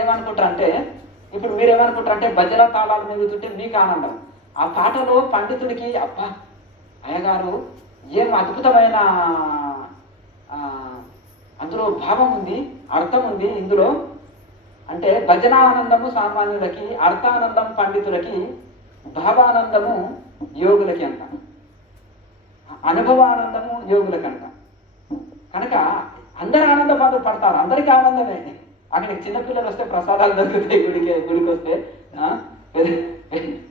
ఏమనుకుంటారు అంటే, ఇప్పుడు మీరు ఏమనుకుంటారు అంటే భజన తాళాలు మిగుతుంటే మీకు ఆనందం. ఆ పాటలో పండితుడికి అబ్బా అయ్యగారు ఏం అద్భుతమైన అందులో భావం ఉంది, అర్థం ఉంది ఇందులో అంటే భజనానందము సామాన్యులకి, అర్థానందం పండితులకి, భావానందము యోగులకి అంట, అనుభవానందము యోగులకి అంట. కనుక అందరు ఆనంద బాధలు పడతారు, అందరికీ ఆనందమే. అక్కడికి చిన్నపిల్లలు వస్తే ప్రసాదాలు దొరుకుతాయి, గుడికి వస్తే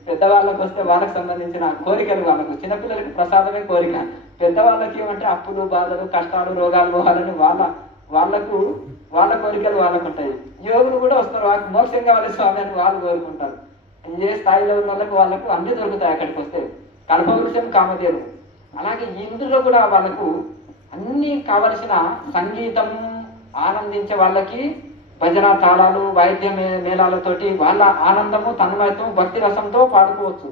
పెద్దవాళ్ళకి వస్తే వాళ్ళకి సంబంధించిన కోరికలు, వాళ్ళకు చిన్నపిల్లలకి ప్రసాదమే కోరిక, పెద్దవాళ్ళకి ఏమంటే అప్పులు బాధలు కష్టాలు రోగాలు పోవాలని వాళ్ళ కోరికలు వాళ్ళకు ఉంటాయి. యోగులు కూడా వస్తారు, వాళ్ళకి మోక్షం కావాలి స్వామి అని వాళ్ళు కోరుకుంటారు. ఏ స్థాయిలో ఉన్న వాళ్ళకు అన్ని దొరుకుతాయి అక్కడికి వస్తే. కల్పవృక్షం కామధేను. అలాగే ఇందులో కూడా వాళ్ళకు అన్ని కావలసిన సంగీతము ఆనందించే వాళ్ళకి భజన తాళాలు వాయిద్య మేళాలతోటి వాళ్ళ ఆనందము తన్మయత్వం భక్తి రసంతో పాడుకోవచ్చు.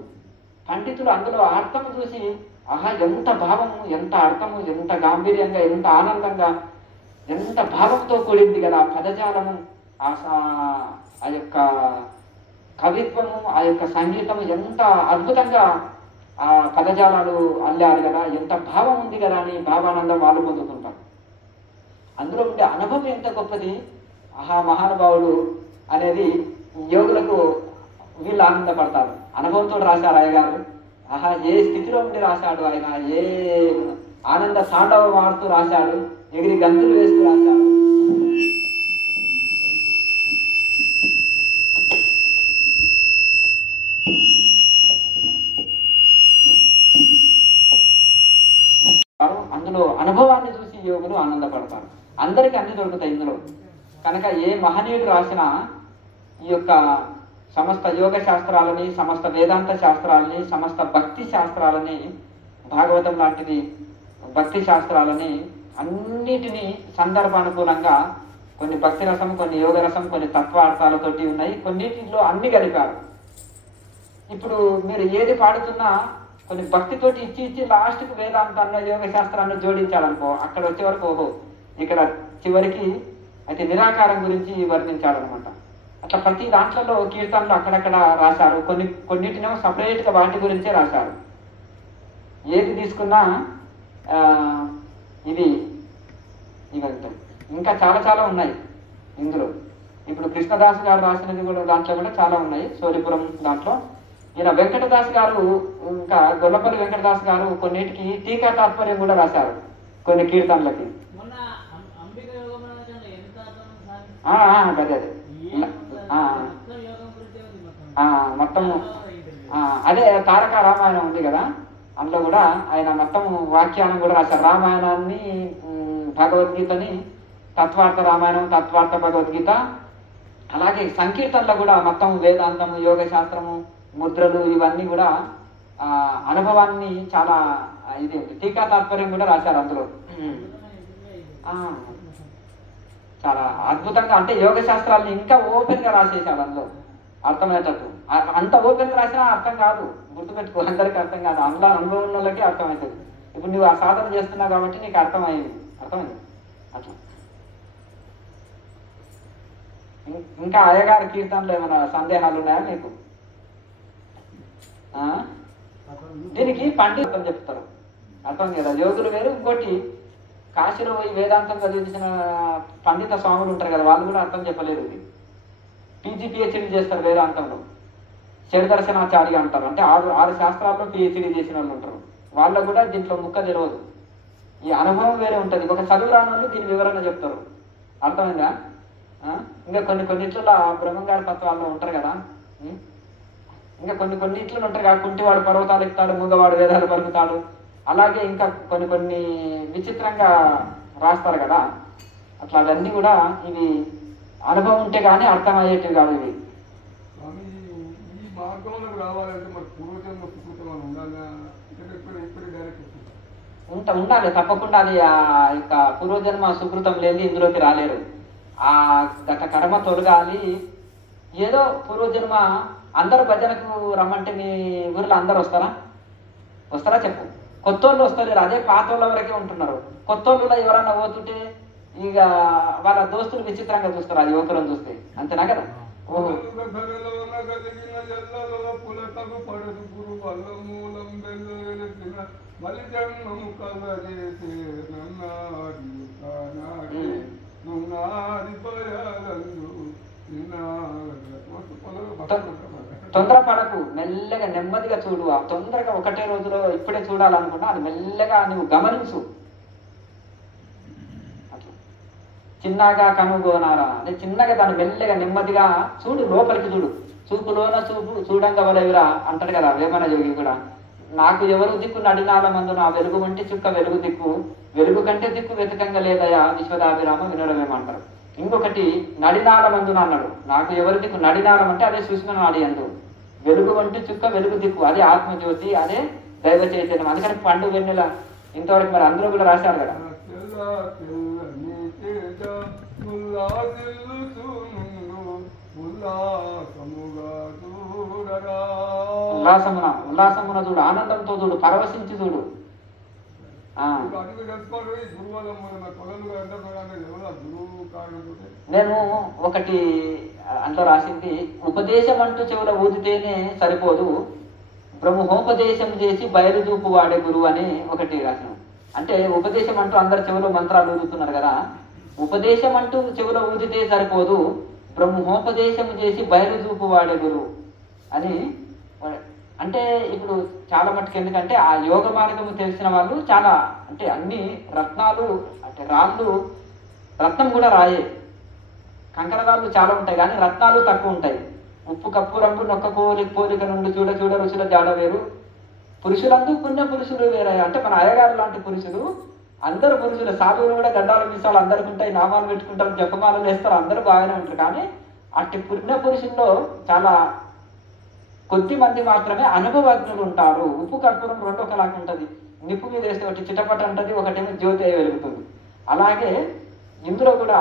పండితులు అందులో అర్థం చూసి ఆహా ఎంత భావము, ఎంత అర్థము, ఎంత గాంభీర్యంగా, ఎంత ఆనందంగా, ఎంత భావంతో కూడింది కదా పదజాలము, ఆ యొక్క కవిత్వము, ఆ యొక్క సంగీతము ఎంత అద్భుతంగా ఆ పదజాలాలు అల్లారు కదా, ఎంత భావం ఉంది కదా అని భావానందం వాళ్ళు పొందుతుంటారు. అందులో ఉండే అనుభవం ఎంత గొప్పది, ఆహా మహానుభావుడు అనేది యోగులకు వీళ్ళు ఆనందపడతారు. అనుభవంతో రాశారు అయ్యగారు, ఆహా ఏ స్థితిలో ఉండి రాశాడు ఆయన, ఏ ఆనంద తాండవం ఆడుతూ రాశాడు, ఎగిరి గంతులు వేస్తూ రాశాడు. అందులో అనుభవాన్ని చూసి యోగులు ఆనందపడతారు. అందరికీ అన్ని దొరుకుతాయి ఇందులో. కనుక ఏ మహనీయుడు రాసినా ఈ యొక్క సమస్త యోగ శాస్త్రాలని, సమస్త వేదాంత శాస్త్రాలని, సమస్త భక్తి శాస్త్రాలని, భాగవతం లాంటిది భక్తి శాస్త్రాలని అన్నిటినీ సందర్భానుకూలంగా కొన్ని భక్తి రసం, కొన్ని యోగ రసం, కొన్ని తత్వార్థాలతోటి ఉన్నాయి, కొన్నిటిలో అన్ని కలిపారు. ఇప్పుడు మీరు ఏది పాడుతున్నా కొన్ని భక్తితోటి ఇచ్చి లాస్ట్కి వేదాంతాన్ని యోగ శాస్త్రాన్ని జోడించాలనుకో, అక్కడ వచ్చే వరకు ఓహో ఇక్కడ చివరికి అయితే నిరాకారం గురించి వర్ణించాలన్నమాట. అట్లా ప్రతి దాంట్లో కీర్తనలు అక్కడక్కడ రాశారు, కొన్నిటినేమో సపరేట్గా వాటి గురించే రాశారు. ఏది తీసుకున్నా ఇవంతా ఇంకా చాలా ఉన్నాయి ఇందులో. ఇప్పుడు కృష్ణదాస్ గారు రాసినది కూడా దాంట్లో కూడా చాలా ఉన్నాయి. సోలిపురం దాంట్లో ఈయన వెంకటదాస్ గారు, ఇంకా గొల్లపల్లి వెంకటదాస్ గారు కొన్నిటికి టీకా తాత్పర్యం కూడా రాశారు కొన్ని కీర్తనలకి. అదే మొత్తము అదే తారక రామాయణం ఉంది కదా, అందులో కూడా ఆయన మొత్తం వాక్యానం కూడా రాశారు. రామాయణాన్ని, భగవద్గీతని, తత్వార్థ రామాయణం, తత్వార్థ భగవద్గీత, అలాగే సంకీర్తనలో కూడా మొత్తం వేదాంతము, యోగ శాస్త్రము, ముద్రలు ఇవన్నీ కూడా అనుభవాన్ని చాలా ఇది టీకా తాత్పర్యం కూడా రాశారు అందులో. చాలా అద్భుతంగా, అంటే యోగ శాస్త్రాలని ఇంకా ఓపెన్ గా రాసేసాడు అందులో అర్థమయ్యేటట్టు. అంత ఓపెన్ గా రాసినా అర్థం కాదు, గుర్తుపెట్టుకో, అందరికీ అర్థం కాదు, అందులో అనుభవం ఉన్న వాళ్ళకి అర్థమవుతుంది. ఇప్పుడు నువ్వు ఆ సాధన చేస్తున్నావు కాబట్టి నీకు అర్థమైంది అట్లా. ఇంకా అయ్యగారి కీర్తనలో ఏమైనా సందేహాలు ఉన్నాయా మీకు? దీనికి పండితం చెప్తారు, అర్థం కదా. యోగులు వేరు, ఇంకోటి కాశీలో పోయి వేదాంతం చదివించిన పండిత స్వాములు ఉంటారు కదా, వాళ్ళు కూడా అర్థం చెప్పలేరు. ఇది పీజీ పిహెచ్డీ చేస్తారు వేదాంతంలో, షడ్దర్శనాచార్య అంటారు. అంటే ఆరు శాస్త్రాల్లో పిహెచ్డీ చేసిన వాళ్ళు ఉంటారు, వాళ్ళకు కూడా దీంట్లో ముక్క తెలియదు. ఈ అనుభవం వేరే ఉంటుంది. ఒక చదువు రాని వాళ్ళు దీని వివరణ చెప్తారు, అర్థమైందా? ఇంకా కొన్నిట్లో బ్రహ్మంగారి తత్వాల్లో ఉంటారు కదా, ఇంకా కొన్నిట్లో ఉంటారు కదా, కుంటివాడు పర్వతాలు ఎక్కుతాడు, మూగవాడు వేదాలు పలుకుతాడు, అలాగే ఇంకా కొన్ని విచిత్రంగా రాస్తారు కదా, అట్లా అవన్నీ కూడా ఇవి అనుభవం ఉంటే కానీ అర్థమయ్యేటివి కాదు. ఇవి ఉండాలి తప్పకుండా. అది ఆ యొక్క పూర్వజన్మ సుకృతం లేని ఇందులోకి రాలేరు. ఆ గత కర్మ తొలగాలి. ఏదో పూర్వజన్మ అందరు భజనకు రమ్మంటే మీ ఊర్లో అందరు వస్తారా చెప్పు. కొత్త వాళ్ళు వస్తలేరు, అదే పాత వాళ్ళ వరకే ఉంటున్నారు. కొత్త వాళ్ళు ఎవరన్నా పోతుంటే ఇక వాళ్ళ దోస్తులు విచిత్రంగా చూస్తారు ఆ యువకులను చూస్తే, అంతేనా కదా. ఓహో తొందరపడకు, మెల్లగా నెమ్మదిగా చూడు. ఆ తొందరగా ఒకటే రోజులో ఇప్పుడే చూడాలనుకున్నా అది మెల్లగా నువ్వు గమనించు. అట్లా చిన్నగా కనుగోనారా అంటే చిన్నగా దాన్ని మెల్లగా నెమ్మదిగా చూడు, లోపలికి చూడు. చూపులోన చూపు చూడంగా వలెవిరా అంటాడు కదా వేమన యోగి కూడా. నాకు ఎవరు దిక్కు నడినాల మందు నా వెలుగు వంటి చుక్క వెలుగు దిక్కు, వెలుగు కంటే దిక్కు వెతకంగా లేదయా విశ్వదాభిరామ వినడమేమంటారు. ఇంకొకటి నడినాల మందున అన్నాడు. నాకు ఎవరి దిక్కు నడినాలం అంటే అదే సూక్ష్మ నాడి అందు, వెలుగు వంటి చుక్క వెలుగు దిక్కు అదే ఆత్మజ్యోతి, అదే దైవ చైతన్యం. అందుకని పండు వెన్నెల ఇంతవరకు మరి అందరూ కూడా రాశారు కదా. ఉల్లాసమున చూడు, ఆనందంతో చూడు, పరవశించి చూడు. నేను ఒకటి అంట్లో రాసింది, ఉపదేశం అంటూ చెవుల ఊదితేనే సరిపోదు, బ్రహ్మోపదేశం చేసి బయలు చూపు వాడే గురువు అని ఒకటి రాసినాం. అంటే ఉపదేశం అంటూ అందరు చెవులో మంత్రాలు ఊదుతున్నారు కదా, ఉపదేశం అంటూ చెవులో ఊదితే సరిపోదు, బ్రహ్మోపదేశం చేసి బయలు చూపు వాడే గురువు అని. అంటే ఇప్పుడు చాలా మట్టుకు ఎందుకంటే ఆ యోగ మార్గము తెలిసిన వాళ్ళు చాలా, అంటే అన్ని రత్నాలు అంటే రాళ్ళు, రత్నం కూడా రాయే, కంకరరాళ్ళు చాలా ఉంటాయి కానీ రత్నాలు తక్కువ ఉంటాయి. ఉప్పు కప్పు రంగు నొక్క పోలిక నుండి చూడ చూడ రుచుల జాడ వేరు, పురుషులందరూ పుణ్య పురుషులు వేరే. అంటే మన అయ్యగారు లాంటి పురుషులు, అందరు పురుషులు, సాధువులు కూడా గడ్డాలు మీసాలు అందరికి ఉంటాయి, నామాలు పెట్టుకుంటారు, జపమాలలు వేస్తారు, అందరూ బాగానే ఉంటారు. కానీ అట్టి పుణ్య పురుషుల్లో చాలా కొద్ది మంది మాత్రమే అనుభవజ్ఞులు ఉంటారు. ఉప్పు కర్పూరం రెండు ఒకలాగా ఉంటుంది, నిప్పు మీద వేస్తే ఒకటి చిటపట ఉంటుంది, ఒకటేమో జ్యోతి వెలుగుతుంది. అలాగే ఇందులో కూడా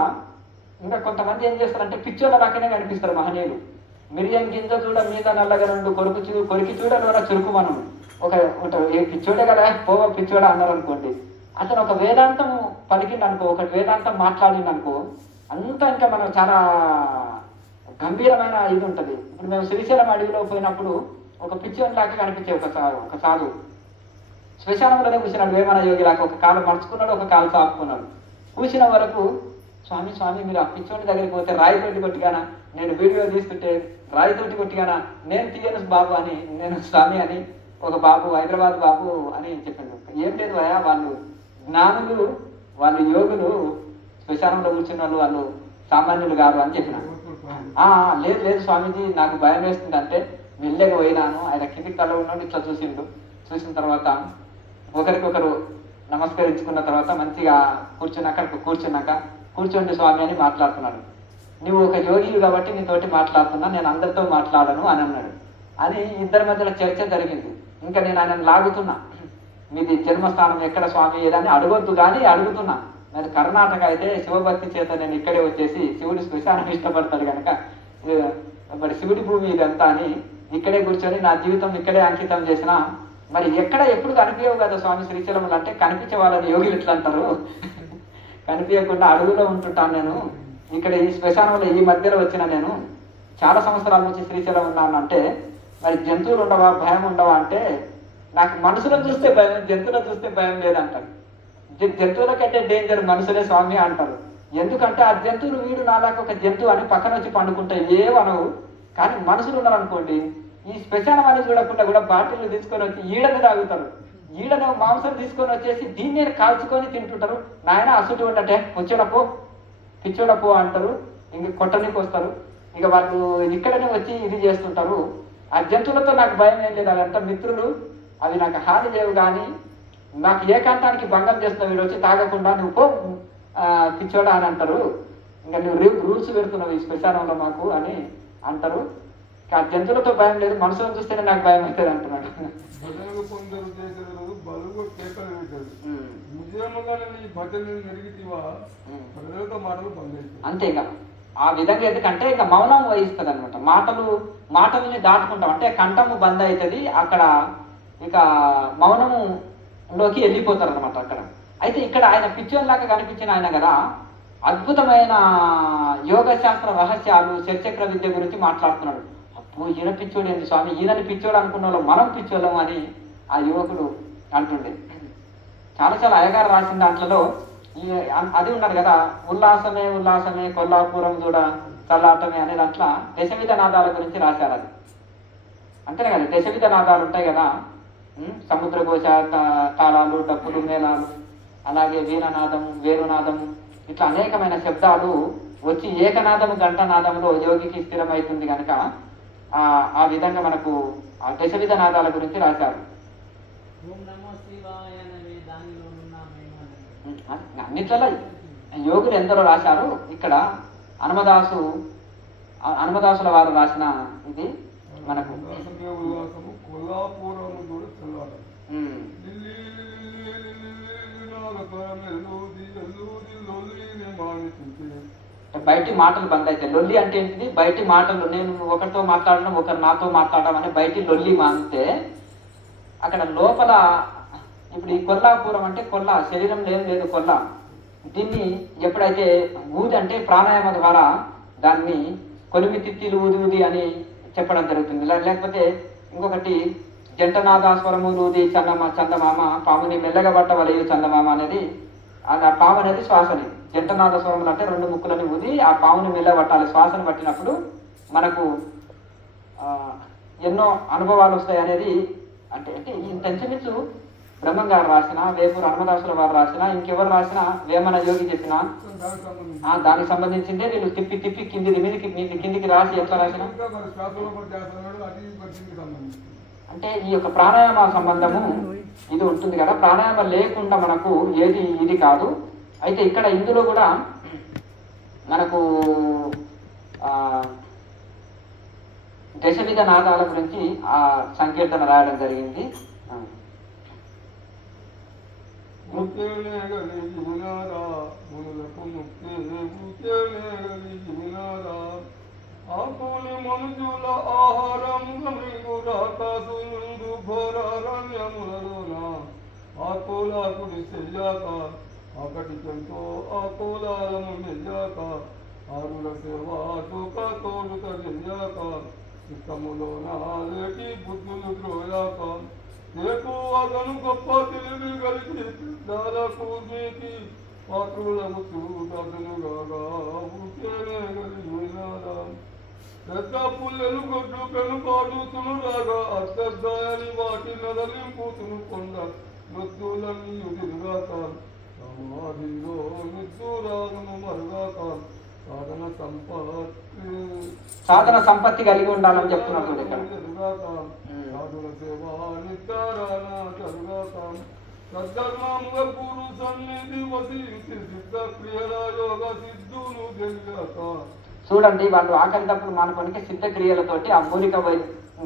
ఇంకా కొంతమంది ఏం చేస్తారంటే పిచ్చోళ్ళ లాగానే కనిపిస్తారు మహనీయులు. మిరియం గింజ చూడ మీద నల్లగా రెండు కొరికి చూడ ద్వారా చురుకు మనం ఒక ఏ పిచ్చోడే కదా పోవ పిచ్చోడ అన్నారు అనుకోండి, అతను ఒక వేదాంతం పలికింది అనుకో, ఒకటి వేదాంతం మాట్లాడింది అనుకో, అంతా ఇంకా మనం చాలా గంభీరమైన ఇది ఉంటుంది. ఇప్పుడు మేము శ్రీశైలం అడవిలో పోయినప్పుడు ఒక పిచ్చోనిలాగా కనిపించే ఒక సాధు శ్మశానంలోనే కూర్చున్నాడు, వేమన యోగి లాగా. ఒక కాలు మర్చుకున్నాడు, ఒక కాలు సాపుకున్నాడు. కూర్చున్న వరకు స్వామి స్వామి మీరు ఆ పిచ్చోని దగ్గరికి పోతే రాయితోటి కొట్టిగానా, నేను వీడియో తీస్తుంటే రాయితోటి కొట్టిగానా, నేను తీయను బాబు అని, నేను స్వామి అని ఒక బాబు, హైదరాబాద్ బాబు అని చెప్పాడు. ఏం లేదు అయ్యా, వాళ్ళు జ్ఞానులు, వాళ్ళు యోగులు, శ్మశానంలో కూర్చున్న వాళ్ళు సామాన్యులు కాదు అని చెప్పిన. లేదు లేదు స్వామీజీ నాకు భయం వేస్తుంది అంటే మెల్లగా పోయినాను. ఆయన కిందికి తల ఉన్నాడు, ఇట్లా చూసిండు. చూసిన తర్వాత ఒకరికొకరు నమస్కరించుకున్న తర్వాత మంచిగా కూర్చోండి స్వామి అని మాట్లాడుతున్నాడు. నువ్వు ఒక యోగివి కాబట్టి నీతోటి మాట్లాడుతున్నా, నేను అందరితో మాట్లాడను అని అన్నాడు. అని ఇద్దరి మధ్యలో చర్చ జరిగింది. ఇంకా నేను ఆయనను లాగుతున్నా, మీది జన్మస్థానం ఎక్కడ స్వామి ఏదని అడగొద్దు కానీ అడుగుతున్నా. మరి కర్ణాటక అయితే శివభక్తి చేత నేను ఇక్కడే వచ్చేసి, శివుడి శ్మశానం ఇష్టపడతాడు కనుక మరి శివుడి భూమి ఇదంతా అని ఇక్కడే కూర్చొని నా జీవితం ఇక్కడే అంకితం చేసిన, మరి ఎక్కడ ఎప్పుడు కనిపించవు కదా స్వామి శ్రీశైలంలో అంటే, కనిపించే వాళ్ళని యోగులు ఎట్లా అంటారు, కనిపించకుండా అడుగులో ఉంటుంటాను నేను. ఇక్కడ ఈ శ్మశానంలో ఈ మధ్యలో వచ్చిన నేను చాలా సంవత్సరాల నుంచి శ్రీశైలం ఉన్నాను అంటే, మరి జంతువులు ఉండవా, భయం ఉండవా అంటే, నాకు మనుషులను చూస్తే భయం, జంతువులను చూస్తే భయం లేదంటారు. జంతువుల కంటే డేంజర్ మనుషులే స్వామి అంటారు. ఎందుకంటే ఆ జంతువులు వీడు నాలాగా ఒక జంతువు అని పక్కన వచ్చి పండుకుంటాయి, ఏమనవు. కానీ మనుషులు ఉన్నారు అనుకోండి, ఈ శ్మశానం అని చూడకుండా కూడా బాటిల్ని తీసుకొని వచ్చి ఈడని తాగుతారు, ఈడను మాంసం తీసుకొని వచ్చేసి దీన్నే కాల్చుకొని తింటుంటారు. నాయన అసుటి ఉండటే పిచ్చోడపో అంటారు, ఇంక కొట్టనికి వస్తారు. ఇక వాళ్ళు ఇక్కడనే వచ్చి ఇది చేస్తుంటారు. ఆ జంతువులతో నాకు భయం ఏం లేదు, అదంతా మిత్రులు, అవి నాకు హాని చేయవు. కానీ నాకు ఏకాంతానికి భంగం చేస్తున్నావు, వీడు వచ్చి తాగకుండా నువ్వు పో పిచ్చోడా అని అంటారు. ఇంకా నువ్వు రూల్స్ పెడుతున్నావు ఈ శ్మశానంలో మాకు అని అంటారు. ఆ జంతువులతో భయం లేదు, మనుషులను చూస్తేనే నాకు భయం అవుతుంది అంటున్నాడు. అంతేగా ఆ విధంగా ఎందుకంటే ఇక మౌనం వహిస్తుంది అనమాట. మాటలని దాటుకుంటాం అంటే కంఠము బంద్ అవుతుంది, అక్కడ ఇక మౌనములోకి వెళ్ళిపోతారు అనమాట అక్కడ. అయితే ఇక్కడ ఆయన పిచ్చోన్లాగా కనిపించిన ఆయన కదా, అద్భుతమైన యోగ శాస్త్ర రహస్యాలు శరచక్ర విద్య గురించి మాట్లాడుతున్నాడు. అప్పు ఈయన పిచ్చోడు ఏంది స్వామి, ఈయనని పిచ్చోడు అనుకున్న వాళ్ళం మనం పిచ్చోళ్ళం అని ఆ యువకుడు అంటుండే. చాలా చాలా అయ్యగారు రాసిన దాంట్లో అది ఉన్నాడు కదా, ఉల్లాసమే ఉల్లాసమే కొల్లాపురం చూడ చల్లాటమే అనే దాంట్లో దశవిధ నాదాల గురించి రాశారు. అది అంతేనే కదా, దశవిధ నాదాలు ఉంటాయి కదా, సముద్రఘోష, తాళాలు, డప్పులు, మేళాలు, అలాగే వీణనాదము, వేణునాదము, ఇట్లా అనేకమైన శబ్దాలు వచ్చి ఏకనాదము ఘంటనాదంలో యోగికి స్థిరమవుతుంది కనుక ఆ విధంగా మనకు ఆ దశవిధ నాదాల గురించి రాశారు. అన్నిట్లలో యోగులు ఎందరో రాశారు. ఇక్కడ హనుమదాసుల వారు రాసిన ఇది మనకు బయటి మాటలు బంద్ అయితే. లొల్లి అంటే ఏంటిది? బయటి మాటలు, నేను ఒకరితో మాట్లాడడం, ఒకరు నాతో మాట్లాడడం అనే బయటి లొల్లి మానితే అక్కడ లోపల ఇప్పుడు ఈ కొల్లాపురం అంటే కొల్లా, శరీరం లేదు కొల్లా. దీన్ని ఎప్పుడైతే ఊది అంటే ప్రాణాయామ ద్వారా దాన్ని కొలిమి తిత్తిలు ఊది అని చెప్పడం జరుగుతుంది. లేకపోతే ఇంకొకటి జంటనాదాస్వరములు ఊది చందమామ పాముని మెల్లగా పట్టవలయు చందమామ అనేది, ఆ పాము అనేది శ్వాసని. జంటనాద స్వరములు అంటే రెండు ముక్కులని ఊది ఆ పాముని మెల్ల పట్టాలి. శ్వాసను పట్టినప్పుడు మనకు ఎన్నో అనుభవాలు వస్తాయి అనేది. అంటే ఇంత ఇంచుమించు బ్రహ్మం గారు రాసిన, వేపూరు హనుమదాసుల వారు రాసిన, ఇంకెవరు రాసిన, వేమన యోగి చెప్పిన దానికి సంబంధించిందే వీళ్ళు తిప్పి తిప్పి కిందికి రాసి ఎట్లా రాసిన అంటే ఈ యొక్క ప్రాణాయామ సంబంధము ఇది ఉంటుంది కదా. ప్రాణాయామం లేకుండా మనకు ఏది ఇది కాదు. అయితే ఇక్కడ ఇందులో కూడా మనకు దశవిధ నాదాల గురించి ఆ సంకీర్తన రాయడం జరిగింది. ఆకులు మనుజుల ఆహారం ఘోరారణ్యములలోన ఆకులాకుడి చెయ్యాక ఆకటికెంతో ఆకులాలను మెయ్యాక ఆరుల సేవాటుక తోడుక చెయ్యాక చిత్తములోన లేటి బుద్ధులు ద్రోయాక రేపు అతను గొప్ప తెలివి కలిగి దాదాపు నీకి పాత్రులకు చూడదునుగాగా ఊకేనే కలిగినారా పెద్ద పుల్లెలు గొడ్డు పెను పాడుతును రాగా అద్దద్దాయని వాటి నదలింపుతును కొండ మృత్యులన్నీ ఎదురుగాక సమాధిలో నిద్దురాగము మరుగాక సాధన సంపత్తి కలిగి ఉండాలని చెప్తున్నాడు ఇక్కడ. సాధుల సేవ నిత్యారాయణ జరుగాక సద్ధర్మముగా గురు సన్నిధి వసించి సిద్ధ క్రియల యోగ సిద్ధును తెలియక. చూడండి, వాళ్ళు ఆకలి తప్పుడు మానుకోనికి సిద్ధ క్రియలతోటి ఆ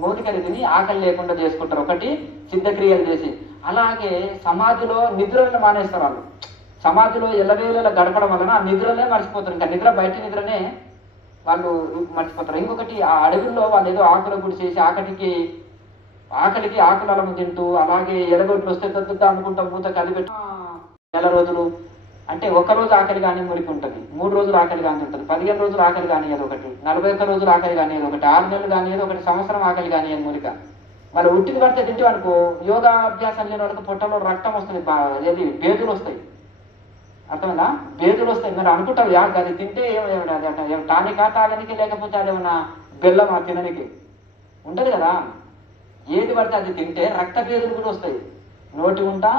మూలికని తిని ఆకలి లేకుండా చేసుకుంటారు. ఒకటి సిద్ధ క్రియలు చేసి, అలాగే సమాధిలో నిద్రలను మానేస్తారు. వాళ్ళు సమాధిలో ఎల్లవేళలా గడపడం వలన ఆ నిద్రలే మర్చిపోతారు. ఇంకా నిద్ర బయట నిద్రనే వాళ్ళు మర్చిపోతారు. ఇంకొకటి ఆ అడవుల్లో వాళ్ళు ఏదో ఆకుల గుడి చేసి ఆకలికి ఆకులము తింటూ, అలాగే ఎర్రగొడ్లు వస్తే పెద్ద అనుకుంటా మూత కలిపెట్టి నెల రోజులు అంటే ఒకరోజు ఆకలి కానీ మురికి ఉంటుంది, 3 రోజులు ఆకలి కానీ ఉంటుంది, 15 రోజులు ఆకలి కానీ ఏదో ఒకటి, 41 రోజులు ఆకలి కానీ ఏదో ఒకటి, 6 నెలలు కానీ ఏదో ఒకటి, సంవత్సరం ఆకలి కానీ ఏది మురిక. వాళ్ళు ఉట్టికి పడితే తింటే అనుకో యోగా అభ్యాసం లేని వాళ్ళకి పొట్టలో రక్తం వస్తుంది, ఏది బేదులు వస్తాయి. అర్థమైనా? బేదులు వస్తాయి. మీరు అనుకుంటారు అది తింటే టానికా తాగనికి, లేకపోతే అదేమన్నా బెల్లమా తిననికి ఉంటుంది కదా. ఏది పడితే అది తింటే రక్త బేదులు కూడా వస్తాయి. నోటి ఉంటా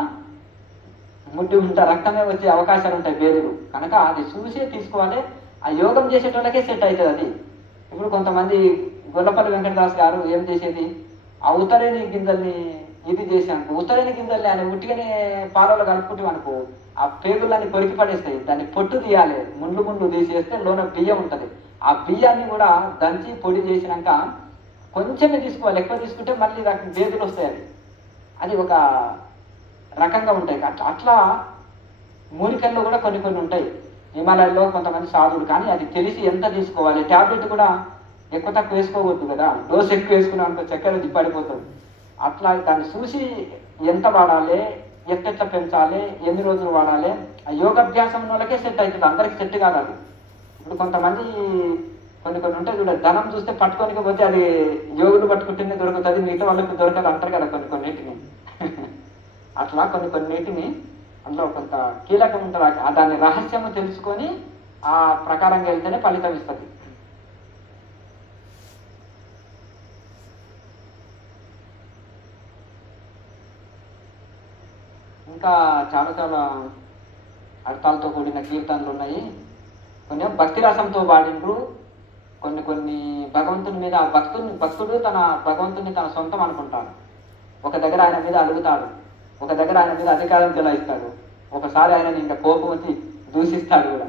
ముట్టి ఉంటా రక్తమే వచ్చే అవకాశాలు ఉంటాయి బేదులు. కనుక అది చూసే తీసుకోవాలి. ఆ యోగం చేసేటోళ్ళకే సెట్ అవుతుంది అది. ఇప్పుడు కొంతమంది గొల్లపల్లి వెంకటదాస్ గారు ఏం చేసేది, ఆ ఉత్తరేని గింజల్ని ఇది చేసి అనుకో, ఉత్తరేని గింజల్ని ఆయన ఉట్టిగానే పాలలో కలుపుకుంటాం అనుకో, ఆ పేగులన్నీ కొరికి పడేస్తాయి. దాన్ని పొట్టు తీయాలి, ముండ్లు తీసేస్తే లోన బియ్యం ఉంటుంది. ఆ బియ్యాన్ని కూడా దంచి పొడి చేసినాక కొంచెమే తీసుకోవాలి, ఎక్కువ తీసుకుంటే మళ్ళీ బేదులు వస్తాయి. అది ఒక రకంగా ఉంటాయి. అట్లా మూలికల్లో కూడా కొన్ని ఉంటాయి. హిమాలయాల్లో కొంతమంది సాధువులు, కానీ అది తెలిసి ఎంత తీసుకోవాలి. ట్యాబ్లెట్ కూడా ఎక్కువ తక్కువ వేసుకోవద్దు కదా, డోస్ ఎక్కువ వేసుకున్నాం అనుకో చక్కెర పడిపోతుంది. అట్లా దాన్ని చూసి ఎంత వాడాలి, ఎట్లా పెంచాలి, ఎన్ని రోజులు వాడాలి, ఆ యోగాభ్యాసం వాళ్ళకే సెట్ అవుతుంది, అందరికి సెట్ కాదు అది. ఇప్పుడు కొంతమంది కొన్ని ఉంటాయి చూడ, ధనం చూస్తే పట్టుకోనికి పోతే అది యోగులు పట్టుకుంటేనే దొరుకుతుంది, మిగతా వాళ్ళకి దొరకదు అంటారు కదా కొన్నిటిని. అట్లా కొన్నిటిని అందులో కొంత కీలకం ఉంటుంది, దాని రహస్యము తెలుసుకొని ఆ ప్రకారంగా వెళ్తేనే ఫలితం ఇస్తుంది. ఇంకా చాలా అర్థాలతో కూడిన కీర్తనలు ఉన్నాయి. కొన్ని భక్తి రసంతో పాడిండ్రు, కొన్ని భగవంతుని మీద భక్తుడు తన భగవంతుని తన సొంతం అనుకుంటాడు. ఒక దగ్గర ఆయన మీద అలుగుతాడు, ఒక దగ్గర ఆయన మీద అధికారం చెలాయిస్తాడు, ఒకసారి ఆయన ఇంకా కోపం వచ్చి దూషిస్తాడు కూడా.